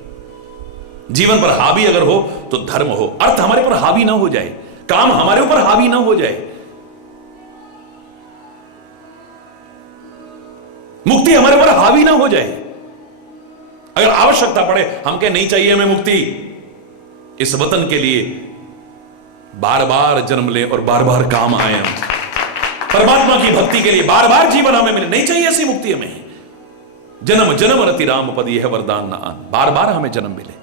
जीवन पर हावी अगर हो तो धर्म हो, अर्थ हमारे पर हावी ना हो जाए, काम हमारे ऊपर हावी ना हो जाए, मुक्ति हमारे ऊपर हावी ना हो जाए। अगर आवश्यकता पड़े, हम कह नहीं चाहिए हमें मुक्ति, इस वतन के लिए बार बार जन्म ले और बार बार काम आए, हम परमात्मा की भक्ति के लिए बार बार जीवन हमें मिले, नहीं चाहिए ऐसी मुक्ति हमें। जन्म जन्म रति राम पद यह वरदान न आन, बार बार हमें जन्म मिले।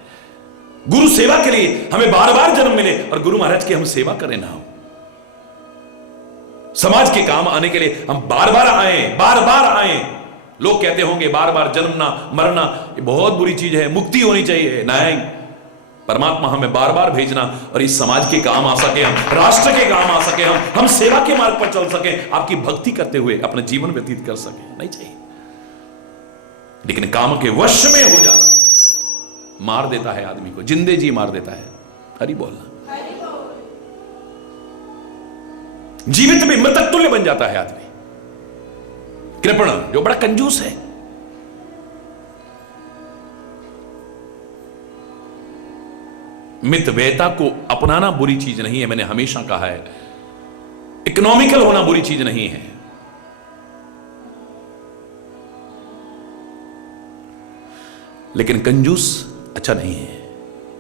गुरु सेवा के लिए हमें बार बार जन्म मिले और गुरु महाराज की हम सेवा करें ना हो। समाज के काम आने के लिए हम बार बार आए, बार बार आए। लोग कहते होंगे बार बार जन्मना मरना ये बहुत बुरी चीज है, मुक्ति होनी चाहिए। नहीं, परमात्मा हमें बार बार भेजना और इस समाज के काम आ सके, हम राष्ट्र के काम आ सके, हम सेवा के मार्ग पर चल सके, आपकी भक्ति करते हुए अपना जीवन व्यतीत कर सके, नहीं चाहिए। लेकिन काम के वश में हो जाना मार देता है आदमी को, जिंदे जी मार देता है। हरि बोलना। जीवित में मृतक तुल्य बन जाता है आदमी। कृपण जो बड़ा कंजूस है, मितव्ययता को अपनाना बुरी चीज नहीं है, मैंने हमेशा कहा है। इकोनॉमिकल होना बुरी चीज नहीं है, लेकिन कंजूस अच्छा नहीं है।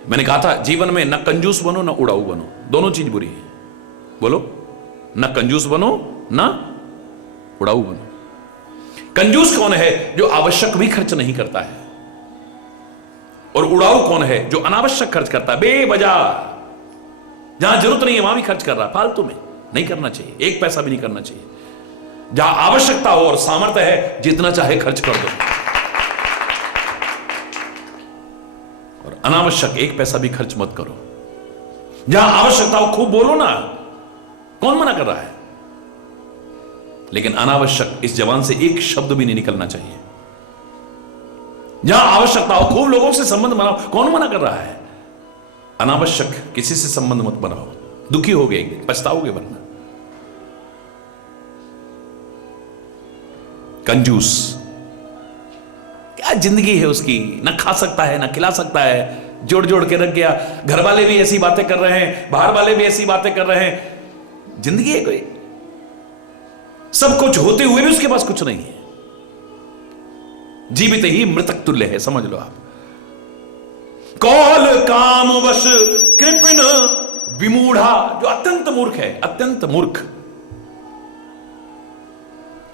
मैंने कहा था जीवन में न कंजूस बनो न उड़ाऊ बनो, दोनों चीज बुरी है। बोलो, न कंजूस बनो न उड़ाऊ बनो। कंजूस कौन है? जो आवश्यक भी खर्च नहीं करता है। और उड़ाऊ कौन है? जो अनावश्यक खर्च करता है, बेवजह, जहां जरूरत नहीं है वहां भी खर्च कर रहा है, फालतू में। नहीं करना चाहिए, एक पैसा भी नहीं करना चाहिए। जहां आवश्यकता हो और सामर्थ्य है, जितना चाहे खर्च कर दो, और अनावश्यक एक पैसा भी खर्च मत करो। जहां आवश्यकता हो खूब बोलो ना, कौन मना कर रहा है? लेकिन अनावश्यक इस जबान से एक शब्द भी नहीं निकलना चाहिए। जहां आवश्यकता हो खूब लोगों से संबंध बनाओ, कौन मना कर रहा है? अनावश्यक किसी से संबंध मत बनाओ, दुखी हो गए, एक दिन पछताओगे वरना। कंजूस क्या जिंदगी है उसकी, ना खा सकता है ना खिला सकता है, जोड़ जोड़ के रख गया। घर वाले भी ऐसी बातें कर रहे हैं, बाहर वाले भी ऐसी बातें कर रहे हैं। जिंदगी है कोई? सब कुछ होते हुए भी उसके पास कुछ नहीं है। जीवित ही मृतक तुल्य है, समझ लो आप। कौल काम वश कृपण विमूढ़ा, जो अत्यंत मूर्ख है, अत्यंत मूर्ख,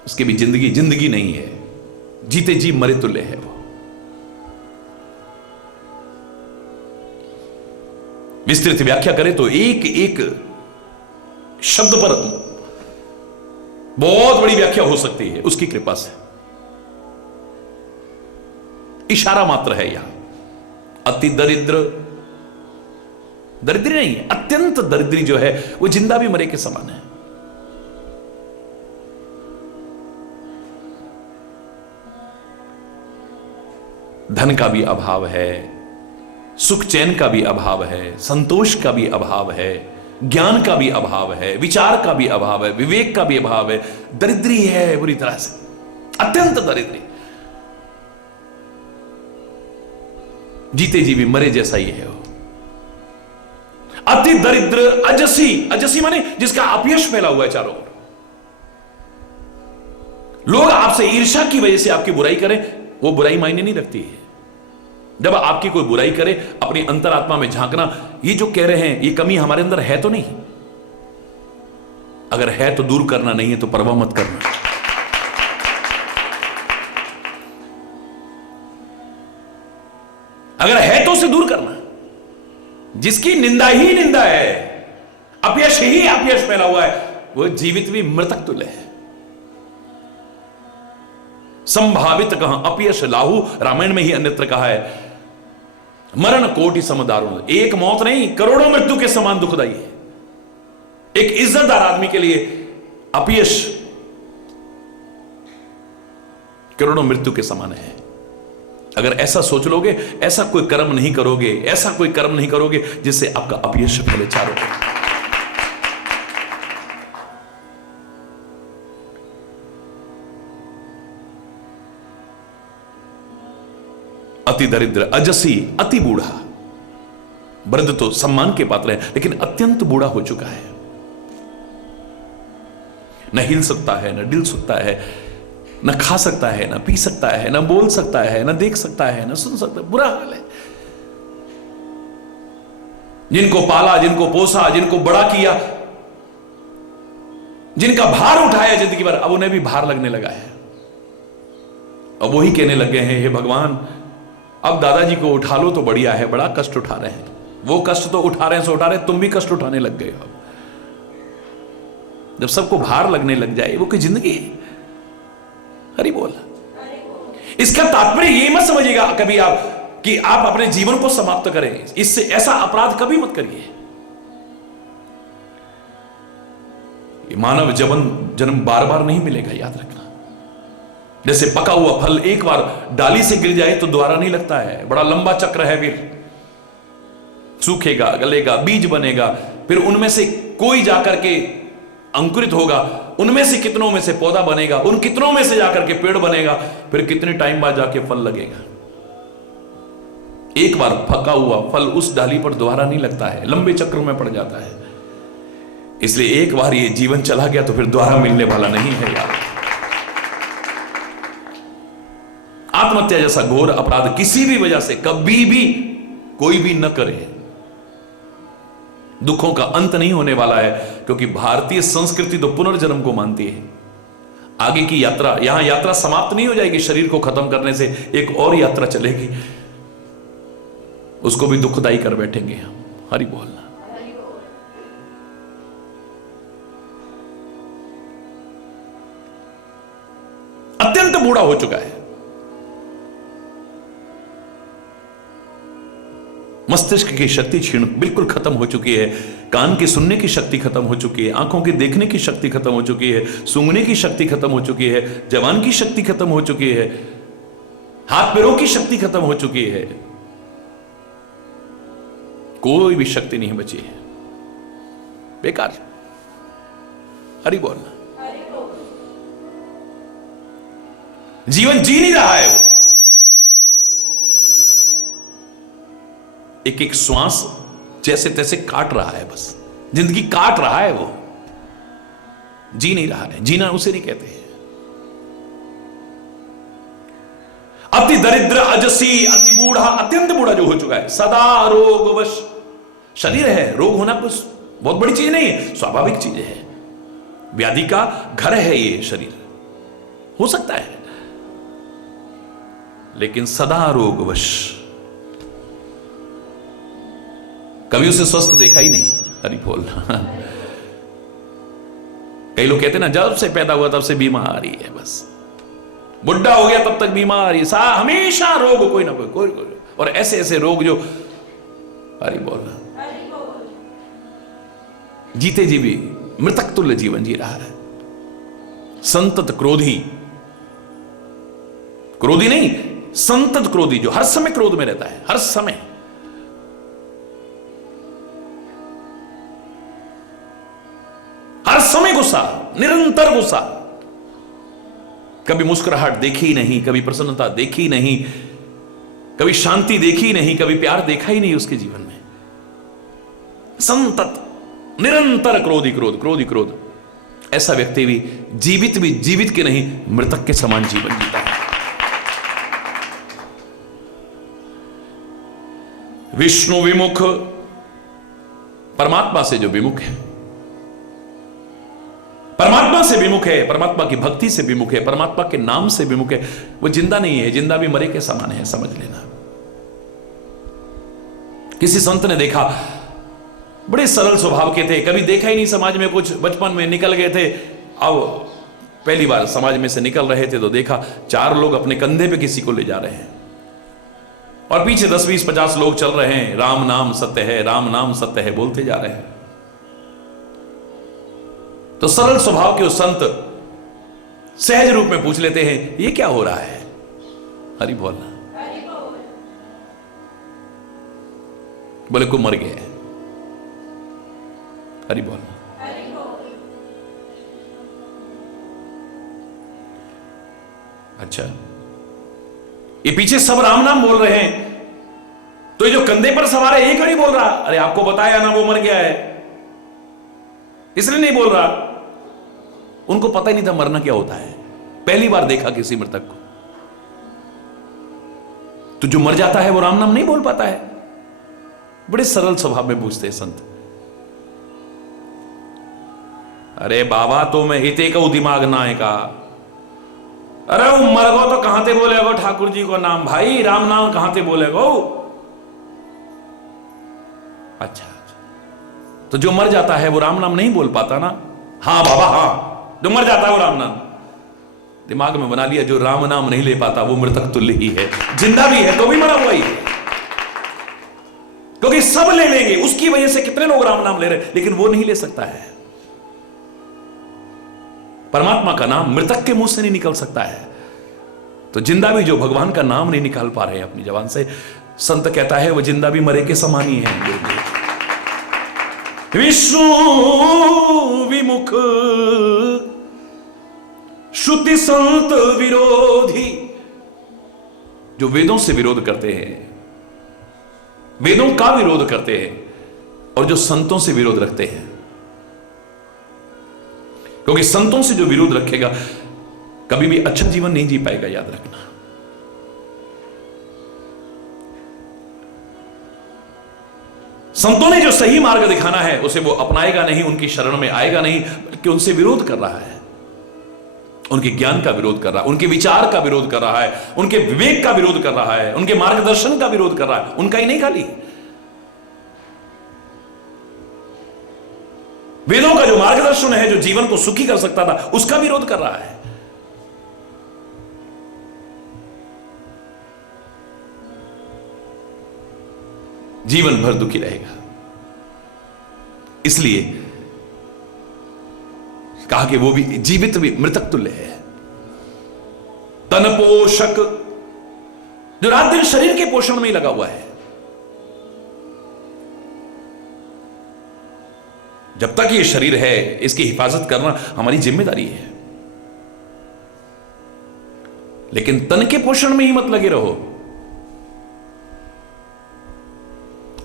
उसकी भी जिंदगी जिंदगी नहीं है, जीते जी मरे तुल्य है वो। विस्तृत व्याख्या करें तो एक एक शब्द पर बहुत बड़ी व्याख्या हो सकती है उसकी कृपा से। इशारा मात्र है यहां। अति दरिद्र, दरिद्री नहीं, अत्यंत दरिद्री जो है वो जिंदा भी मरे के समान है। धन का भी अभाव है, सुख चैन का भी अभाव है, संतोष का भी अभाव है, ज्ञान का भी अभाव है, विचार का भी अभाव है, विवेक का भी अभाव है। दरिद्री है बुरी तरह से, अत्यंत दरिद्री। जीते जी भी मरे जैसा ही है वो। अति दरिद्र अजसी, अजसी माने जिसका अपयश फैला हुआ है चारों ओर। लोग आपसे ईर्ष्या की वजह से आपकी बुराई करें, वो बुराई मायने नहीं रखती है। जब आपकी कोई बुराई करे, अपनी अंतरात्मा में झांकना, ये जो कह रहे हैं ये कमी हमारे अंदर है तो नहीं? अगर है तो दूर करना, नहीं है तो परवाह मत करना। अगर है तो उसे दूर करना। जिसकी निंदा ही निंदा है, अपयश ही अपयश फैला हुआ है, वो जीवित भी मृतक तुल्य है। संभावित कहां अपयश लाहू, रामायण में ही अन्यत्र कहा है। मरण कोटि समदारुण, एक मौत नहीं करोड़ों मृत्यु के समान दुखदाई है। एक इज्जतदार आदमी के लिए अपयश करोड़ों मृत्यु के समान है। अगर ऐसा सोच लोगे, ऐसा कोई कर्म नहीं करोगे, ऐसा कोई कर्म नहीं करोगे जिससे आपका अपयश फैले चारों ओर। अति दरिद्र अजसी, अति बूढ़ा। वृद्ध तो सम्मान के पात्र है, लेकिन अत्यंत बूढ़ा हो चुका है। न हिल सकता है, न डिल सकता है, न खा सकता है, न पी सकता है, न बोल सकता है, न देख सकता है, न सुन सकता है। बुरा हाल है। जिनको पाला, जिनको पोसा, जिनको बड़ा किया, जिनका भार उठाया जिंदगी भर, अब उन्हें भी भार लगने लगा है। अब वही कहने लग गए हैं, हे भगवान अब दादाजी को उठा लो तो बढ़िया है, बड़ा कष्ट उठा रहे हैं। वो कष्ट तो उठा रहे हैं, सो उठा रहे हैं, तुम भी कष्ट उठाने लग गए हो। जब सबको भार लगने लग जाए, वो कोई जिंदगी है? हरि बोल। इसका तात्पर्य ये मत समझिएगा कभी आप कि आप अपने जीवन को समाप्त करें। इससे ऐसा अपराध कभी मत करिए। ये मानव जन्म बार बार नहीं मिलेगा, याद रखना। जैसे पका हुआ फल एक बार डाली से गिर जाए तो दोबारा नहीं लगता है, बड़ा लंबा चक्र है। फिर सूखेगा, गलेगा, बीज बनेगा, फिर उनमें से कोई जाकर के अंकुरित होगा, उनमें से कितनों में से पौधा बनेगा, उन कितनों में से जाकर के पेड़ बनेगा, फिर कितने टाइम बाद जाके फल लगेगा। एक बार पका हुआ फल उस डाली पर दोबारा नहीं लगता है, लंबे चक्र में पड़ जाता है। इसलिए एक बार ये जीवन चला गया तो फिर दोबारा मिलने वाला नहीं है यार। आत्महत्या जैसा घोर अपराध किसी भी वजह से कभी भी कोई भी न करे। दुखों का अंत नहीं होने वाला है, क्योंकि भारतीय संस्कृति तो पुनर्जन्म को मानती है। आगे की यात्रा, यहां यात्रा समाप्त नहीं हो जाएगी। शरीर को खत्म करने से एक और यात्रा चलेगी, उसको भी दुखदाई कर बैठेंगे हम। हरि बोलना। अत्यंत बूढ़ा हो चुका है। मस्तिष्क की शक्ति क्षीण बिल्कुल खत्म हो चुकी है। कान की सुनने की शक्ति खत्म हो चुकी है। आंखों की देखने की शक्ति खत्म हो चुकी है। सूंघने की शक्ति खत्म हो चुकी है। जबान की शक्ति खत्म हो चुकी है। हाथ पैरों की शक्ति खत्म हो चुकी है। कोई भी शक्ति नहीं बची है, बेकार। हरि बोलना। जीवन जी नहीं रहा है वो। एक एक श्वास जैसे तैसे काट रहा है, बस जिंदगी काट रहा है वो, जी नहीं रहा है। जीना उसे नहीं कहते हैं। अति दरिद्र अजसी, अति बूढ़ा, अत्यंत बूढ़ा जो हो चुका है, सदा रोगवश। शरीर है, रोग होना कुछ बहुत बड़ी चीज नहीं है, स्वाभाविक चीज है। व्याधि का घर है ये शरीर, हो सकता है, लेकिन सदा रोगवश। कभी उसे स्वस्थ देखा ही नहीं। हरि बोल। कई लोग कहते ना जब से पैदा हुआ तब से बीमारी है, बस बुढ़ा हो गया तब तक बीमारी, हमेशा रोग, कोई ना कोई, और ऐसे ऐसे रोग जो, हरि बोल, जीते जी भी मृतक तुल्य जीवन जी रहा है। संतत क्रोधी, क्रोधी नहीं, संतत क्रोधी, जो हर समय क्रोध में रहता है, हर समय। हर समय गुस्सा, निरंतर गुस्सा, कभी मुस्कुराहट देखी नहीं, कभी प्रसन्नता देखी नहीं, कभी शांति देखी नहीं, कभी प्यार देखा ही नहीं उसके जीवन में। संतत निरंतर क्रोधी क्रोध, क्रोधी क्रोध। ऐसा व्यक्ति भी जीवित के नहीं, मृतक के समान जीवन जीता है। विष्णु विमुख, परमात्मा से जो विमुख है, परमात्मा से विमुख है, परमात्मा की भक्ति से विमुख है, परमात्मा के नाम से विमुख है, वो जिंदा नहीं है, जिंदा भी मरे के समान है, समझ लेना। किसी संत ने देखा, बड़े सरल स्वभाव के थे, कभी देखा ही नहीं समाज में कुछ, बचपन में निकल गए थे, अब पहली बार समाज में से निकल रहे थे तो देखा 4 लोग अपने कंधे पे किसी को ले जा रहे हैं और पीछे 10, 20, 50 लोग चल रहे हैं, राम नाम सत्य है, राम नाम सत्य है बोलते जा रहे हैं। तो सरल स्वभाव के उस संत सहज रूप में पूछ लेते हैं, ये क्या हो रहा है? हरि बोलना। बोले को मर गए। हरि बोलना। अच्छा, ये पीछे सब राम नाम बोल रहे हैं, तो ये जो कंधे पर सवार है ये क्यों नहीं बोल रहा? अरे आपको बताया ना वो मर गया है, इसलिए नहीं बोल रहा। उनको पता ही नहीं था मरना क्या होता है, पहली बार देखा किसी मृतक को। तो जो मर जाता है वो राम नाम नहीं बोल पाता है। बड़े सरल स्वभाव में पूछते हैं संत। अरे बाबा तो मैं हिते कहूं दिमाग ना है का, अरे वो मर गो तो कहां ते बोलेगो ठाकुर जी को नाम, भाई राम नाम कहां ते बोलेगो? अच्छा, तो जो मर जाता है वो राम नाम नहीं बोल पाता ना? हाँ बाबा हाँ, जो मर जाता है वो राम नाम। दिमाग में बना लिया, जो राम नाम नहीं ले पाता वो मृतक तुल्य ही है, जिंदा भी है तो भी मरा हुआ ही है। क्योंकि सब ले लेंगे, उसकी वजह से कितने लोग राम नाम ले रहे, लेकिन वो नहीं ले सकता है। परमात्मा का नाम मृतक के मुंह से नहीं निकल सकता है, तो जिंदा भी जो भगवान का नाम नहीं निकाल पा रहे अपनी जबान से, संत कहता है वो जिंदा भी मरे के समान ही है। विष्णु विमुख श्रुति संत विरोधी, जो वेदों से विरोध करते हैं, वेदों का विरोध करते हैं, और जो संतों से विरोध रखते हैं। क्योंकि संतों से जो विरोध रखेगा कभी भी अच्छा जीवन नहीं जी पाएगा, याद रखना। संतों ने जो सही मार्ग दिखाना है उसे वो अपनाएगा नहीं, उनकी शरण में आएगा नहीं, बल्कि उनसे विरोध कर रहा है, उनके ज्ञान का विरोध कर रहा है, उनके विचार का विरोध कर रहा है, उनके विवेक का विरोध कर रहा है, उनके मार्गदर्शन का विरोध कर रहा है। उनका ही नहीं खाली, वेदों का जो मार्गदर्शन है, जो जीवन को सुखी कर सकता था, उसका विरोध कर रहा है। जीवन भर दुखी रहेगा। इसलिए कहा कि वो भी जीवित भी मृतक तुल्य है। तन पोषक, जो रात दिन शरीर के पोषण में ही लगा हुआ है। जब तक ये शरीर है, इसकी हिफाजत करना हमारी जिम्मेदारी है, लेकिन तन के पोषण में ही मत लगे रहो।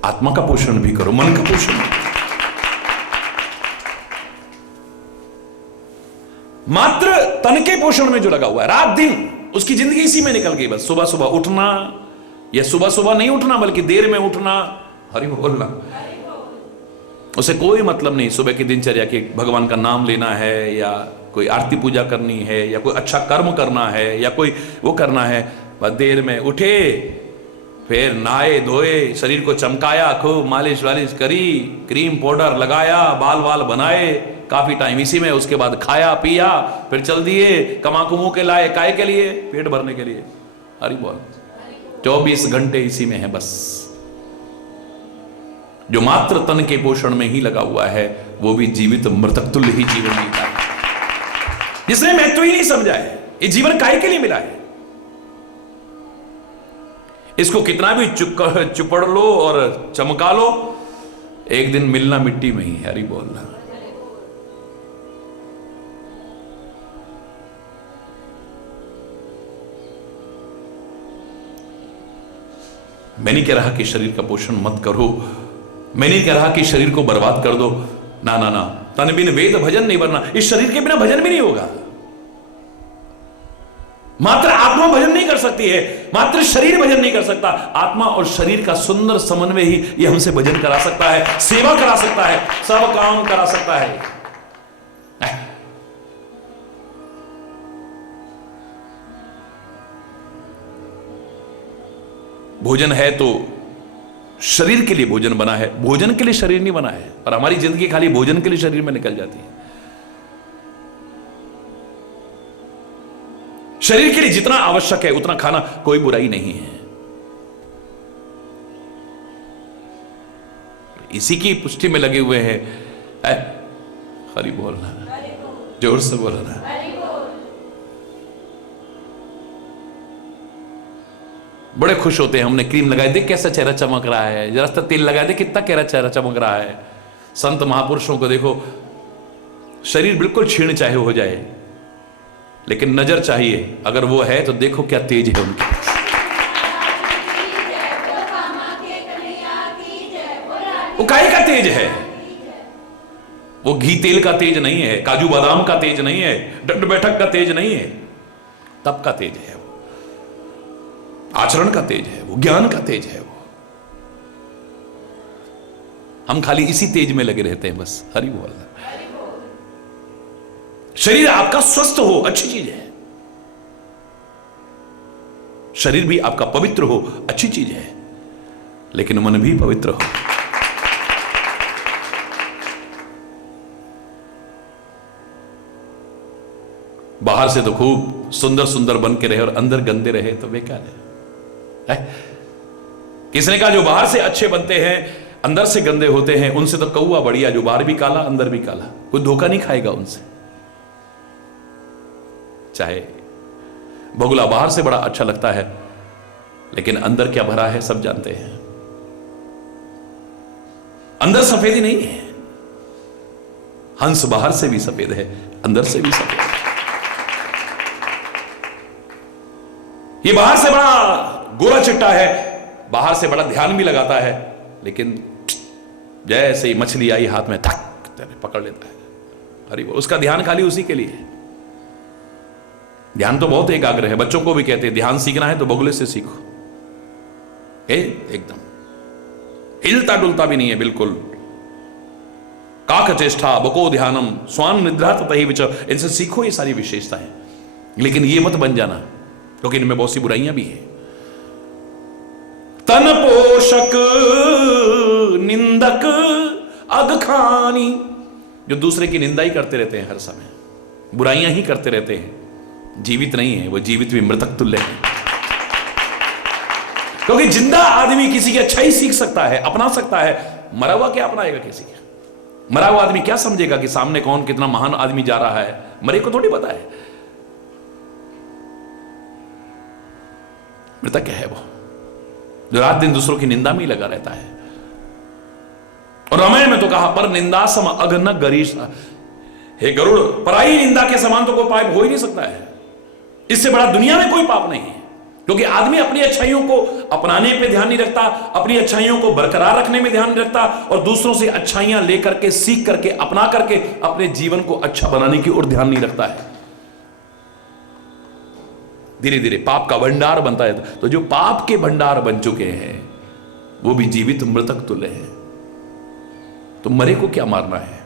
आत्मा का पोषण भी करो, मन का पोषण भी। मात्र तन के पोषण में जो लगा हुआ है रात दिन, उसकी जिंदगी इसी में निकल गई। बस सुबह सुबह उठना, या सुबह सुबह नहीं उठना बल्कि देर में उठना, हरि बोलना, उसे कोई मतलब नहीं। सुबह की दिनचर्या के भगवान का नाम लेना है, या कोई आरती पूजा करनी है, या कोई अच्छा कर्म करना है, या कोई वो करना है। बस देर में उठे, फिर नहाए धोए, शरीर को चमकाया, खूब मालिश वालिश करी, क्रीम पाउडर लगाया, बाल वाल बनाए, काफी टाइम इसी में, उसके बाद खाया पिया, फिर चल दिए कमा कुमू के लाए, काय के लिए? पेट भरने के लिए। हरि बोल। 24 घंटे इसी में है बस। जो मात्र तन के पोषण में ही लगा हुआ है वो भी जीवित मृतक तुल्य ही जीवन जीता है, जिसने महत्व ही नहीं समझा है। ये जीवन काय के लिए मिला है? इसको कितना भी चुपड़ लो और चमका लो, एक दिन मिलना मिट्टी में ही है। हरि बोलना। मैं नहीं कह रहा कि शरीर का पोषण मत करो, मैं नहीं कह रहा कि शरीर को बर्बाद कर दो, ना ना ना। तन बिन वेद भजन नहीं बनना, इस शरीर के बिना भजन भी नहीं होगा। मात्र आत्मा भजन नहीं कर सकती है, मात्र शरीर भजन नहीं कर सकता। आत्मा और शरीर का सुंदर समन्वय ही ये हमसे भजन करा सकता है, सेवा करा सकता है, सब काम करा सकता है। भोजन है तो शरीर के लिए भोजन बना है, भोजन के लिए शरीर नहीं बना है। और हमारी जिंदगी खाली भोजन के लिए शरीर में निकल जाती है। शरीर के लिए जितना आवश्यक है उतना खाना कोई बुराई नहीं है। इसी की पुष्टि में लगे हुए हैं। हरि बोलना, जोर से बोलना। बड़े खुश होते हैं, हमने क्रीम लगाई, देख कैसा चेहरा चमक रहा है, जरा सा तेल लगा दे कितना कैसा चेहरा चमक रहा है। संत महापुरुषों को देखो, शरीर बिल्कुल क्षीण चाहे हो जाए लेकिन नजर चाहिए, अगर वो है तो देखो क्या तेज है उनकी। वो काहे का तेज है? वो घी तेल का तेज नहीं है, काजू बादाम का तेज नहीं है, डंड बैठक का तेज नहीं है, तप का तेज है, वो आचरण का तेज है, वो ज्ञान का तेज है। वो हम खाली इसी तेज में लगे रहते हैं बस। हरि बोल। शरीर आपका स्वस्थ हो अच्छी चीज है, शरीर भी आपका पवित्र हो अच्छी चीज है, लेकिन मन भी पवित्र हो। बाहर से तो खूब सुंदर सुंदर बन के रहे और अंदर गंदे रहे तो बेकार है। किसने कहा जो बाहर से अच्छे बनते हैं अंदर से गंदे होते हैं, उनसे तो कौवा बढ़िया, जो बाहर भी काला अंदर भी काला। कोई धोखा नहीं खाएगा उनसे। चाहे बगुला बाहर से बड़ा अच्छा लगता है लेकिन अंदर क्या भरा है सब जानते हैं। अंदर सफेदी नहीं है। हंस बाहर से भी सफेद है, अंदर से भी सफेद है। ये बाहर से बड़ा गोरा चिट्टा है, बाहर से बड़ा ध्यान भी लगाता है, लेकिन जैसे ही मछली आई हाथ में थक पकड़ लेता है। अरे उसका ध्यान खाली उसी के लिए। ध्यान तो बहुत एकाग्र है। बच्चों को भी कहते हैं ध्यान सीखना है तो बगुले से सीखो। एकदम हिलता डुलता भी नहीं है बिल्कुल। काक चेष्टा बको ध्यानम स्वान निद्रा तहि विच, इनसे सीखो ये सारी विशेषताएं। लेकिन ये मत बन जाना क्योंकि इनमें बहुत सी बुराइयां भी हैं। तन पोषक निंदक अगखानी, जो दूसरे की निंदा ही करते रहते हैं, हर समय बुराइयां ही करते रहते हैं, जीवित नहीं है वो। जीवित भी मृतक तुल्य है। क्योंकि जिंदा आदमी किसी की अच्छाई सीख सकता है, अपना सकता है। मरा हुआ क्या अपनाएगा किसी का? मरा हुआ आदमी क्या समझेगा कि सामने कौन कितना महान आदमी जा रहा है? मरे को थोड़ी पता है। मृतक है वो जो रात दिन दूसरों की निंदा में ही लगा रहता है। और रामायण में तो कहा पर निंदा सम अघन गरीश, हे गरुड़ पराई निंदा के समान तो कोई पाप हो ही नहीं सकता है। इससे बड़ा दुनिया में कोई पाप नहीं है। क्योंकि आदमी अपनी अच्छाइयों को अपनाने पे ध्यान नहीं रखता, अपनी अच्छाइयों को बरकरार रखने में ध्यान नहीं रखता, और दूसरों से अच्छाइयां लेकर के सीख करके अपना करके अपने जीवन को अच्छा बनाने की ओर ध्यान नहीं रखता है। धीरे धीरे पाप का भंडार बनता है। तो जो पाप के भंडार बन चुके हैं वो भी जीवित मृतक तुल्य है। तो मरे को क्या मारना है?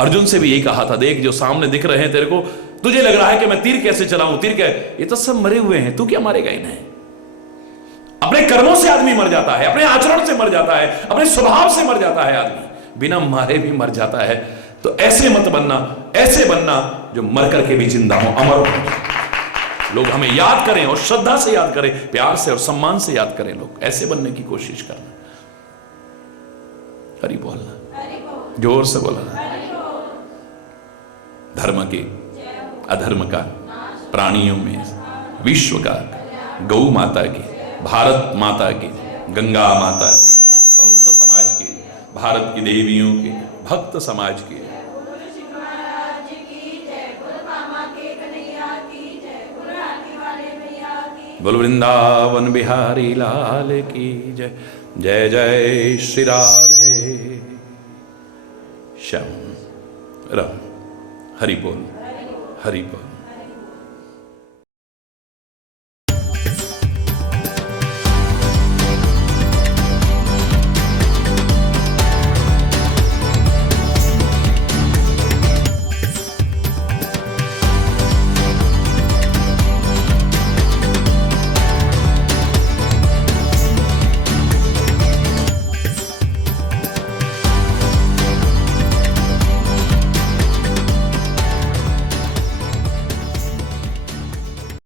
अर्जुन से भी यही कहा था, देख जो सामने दिख रहे हैं तेरे को, तुझे लग रहा है कि मैं तीर कैसे चलाऊं, तीर क्या, ये तो सब मरे हुए हैं, तू क्या मारेगा इन्हें? अपने कर्मों से आदमी मर जाता है, अपने आचरण से मर जाता है, अपने स्वभाव से मर जाता है आदमी, बिना मारे भी मर जाता है। तो ऐसे मत बनना, ऐसे बनना जो मर करके भी जिंदा हो, अमर हो। लोग हमें याद करें और श्रद्धा से याद करें, प्यार से और सम्मान से याद करें, लोग ऐसे बनने की कोशिश करना। हरि बोलना, जोर से बोलना। धर्म के, अधर्म का, प्राणियों में, विश्व का, गौ माता की, भारत माता की, गंगा माता की, संत समाज की, भारत की देवियों की, भक्त समाज की, बोल वृंदावन बिहारी लाल की जय। जय जय श्री राधे श्याम राम। हरि बोल, हरि बोल।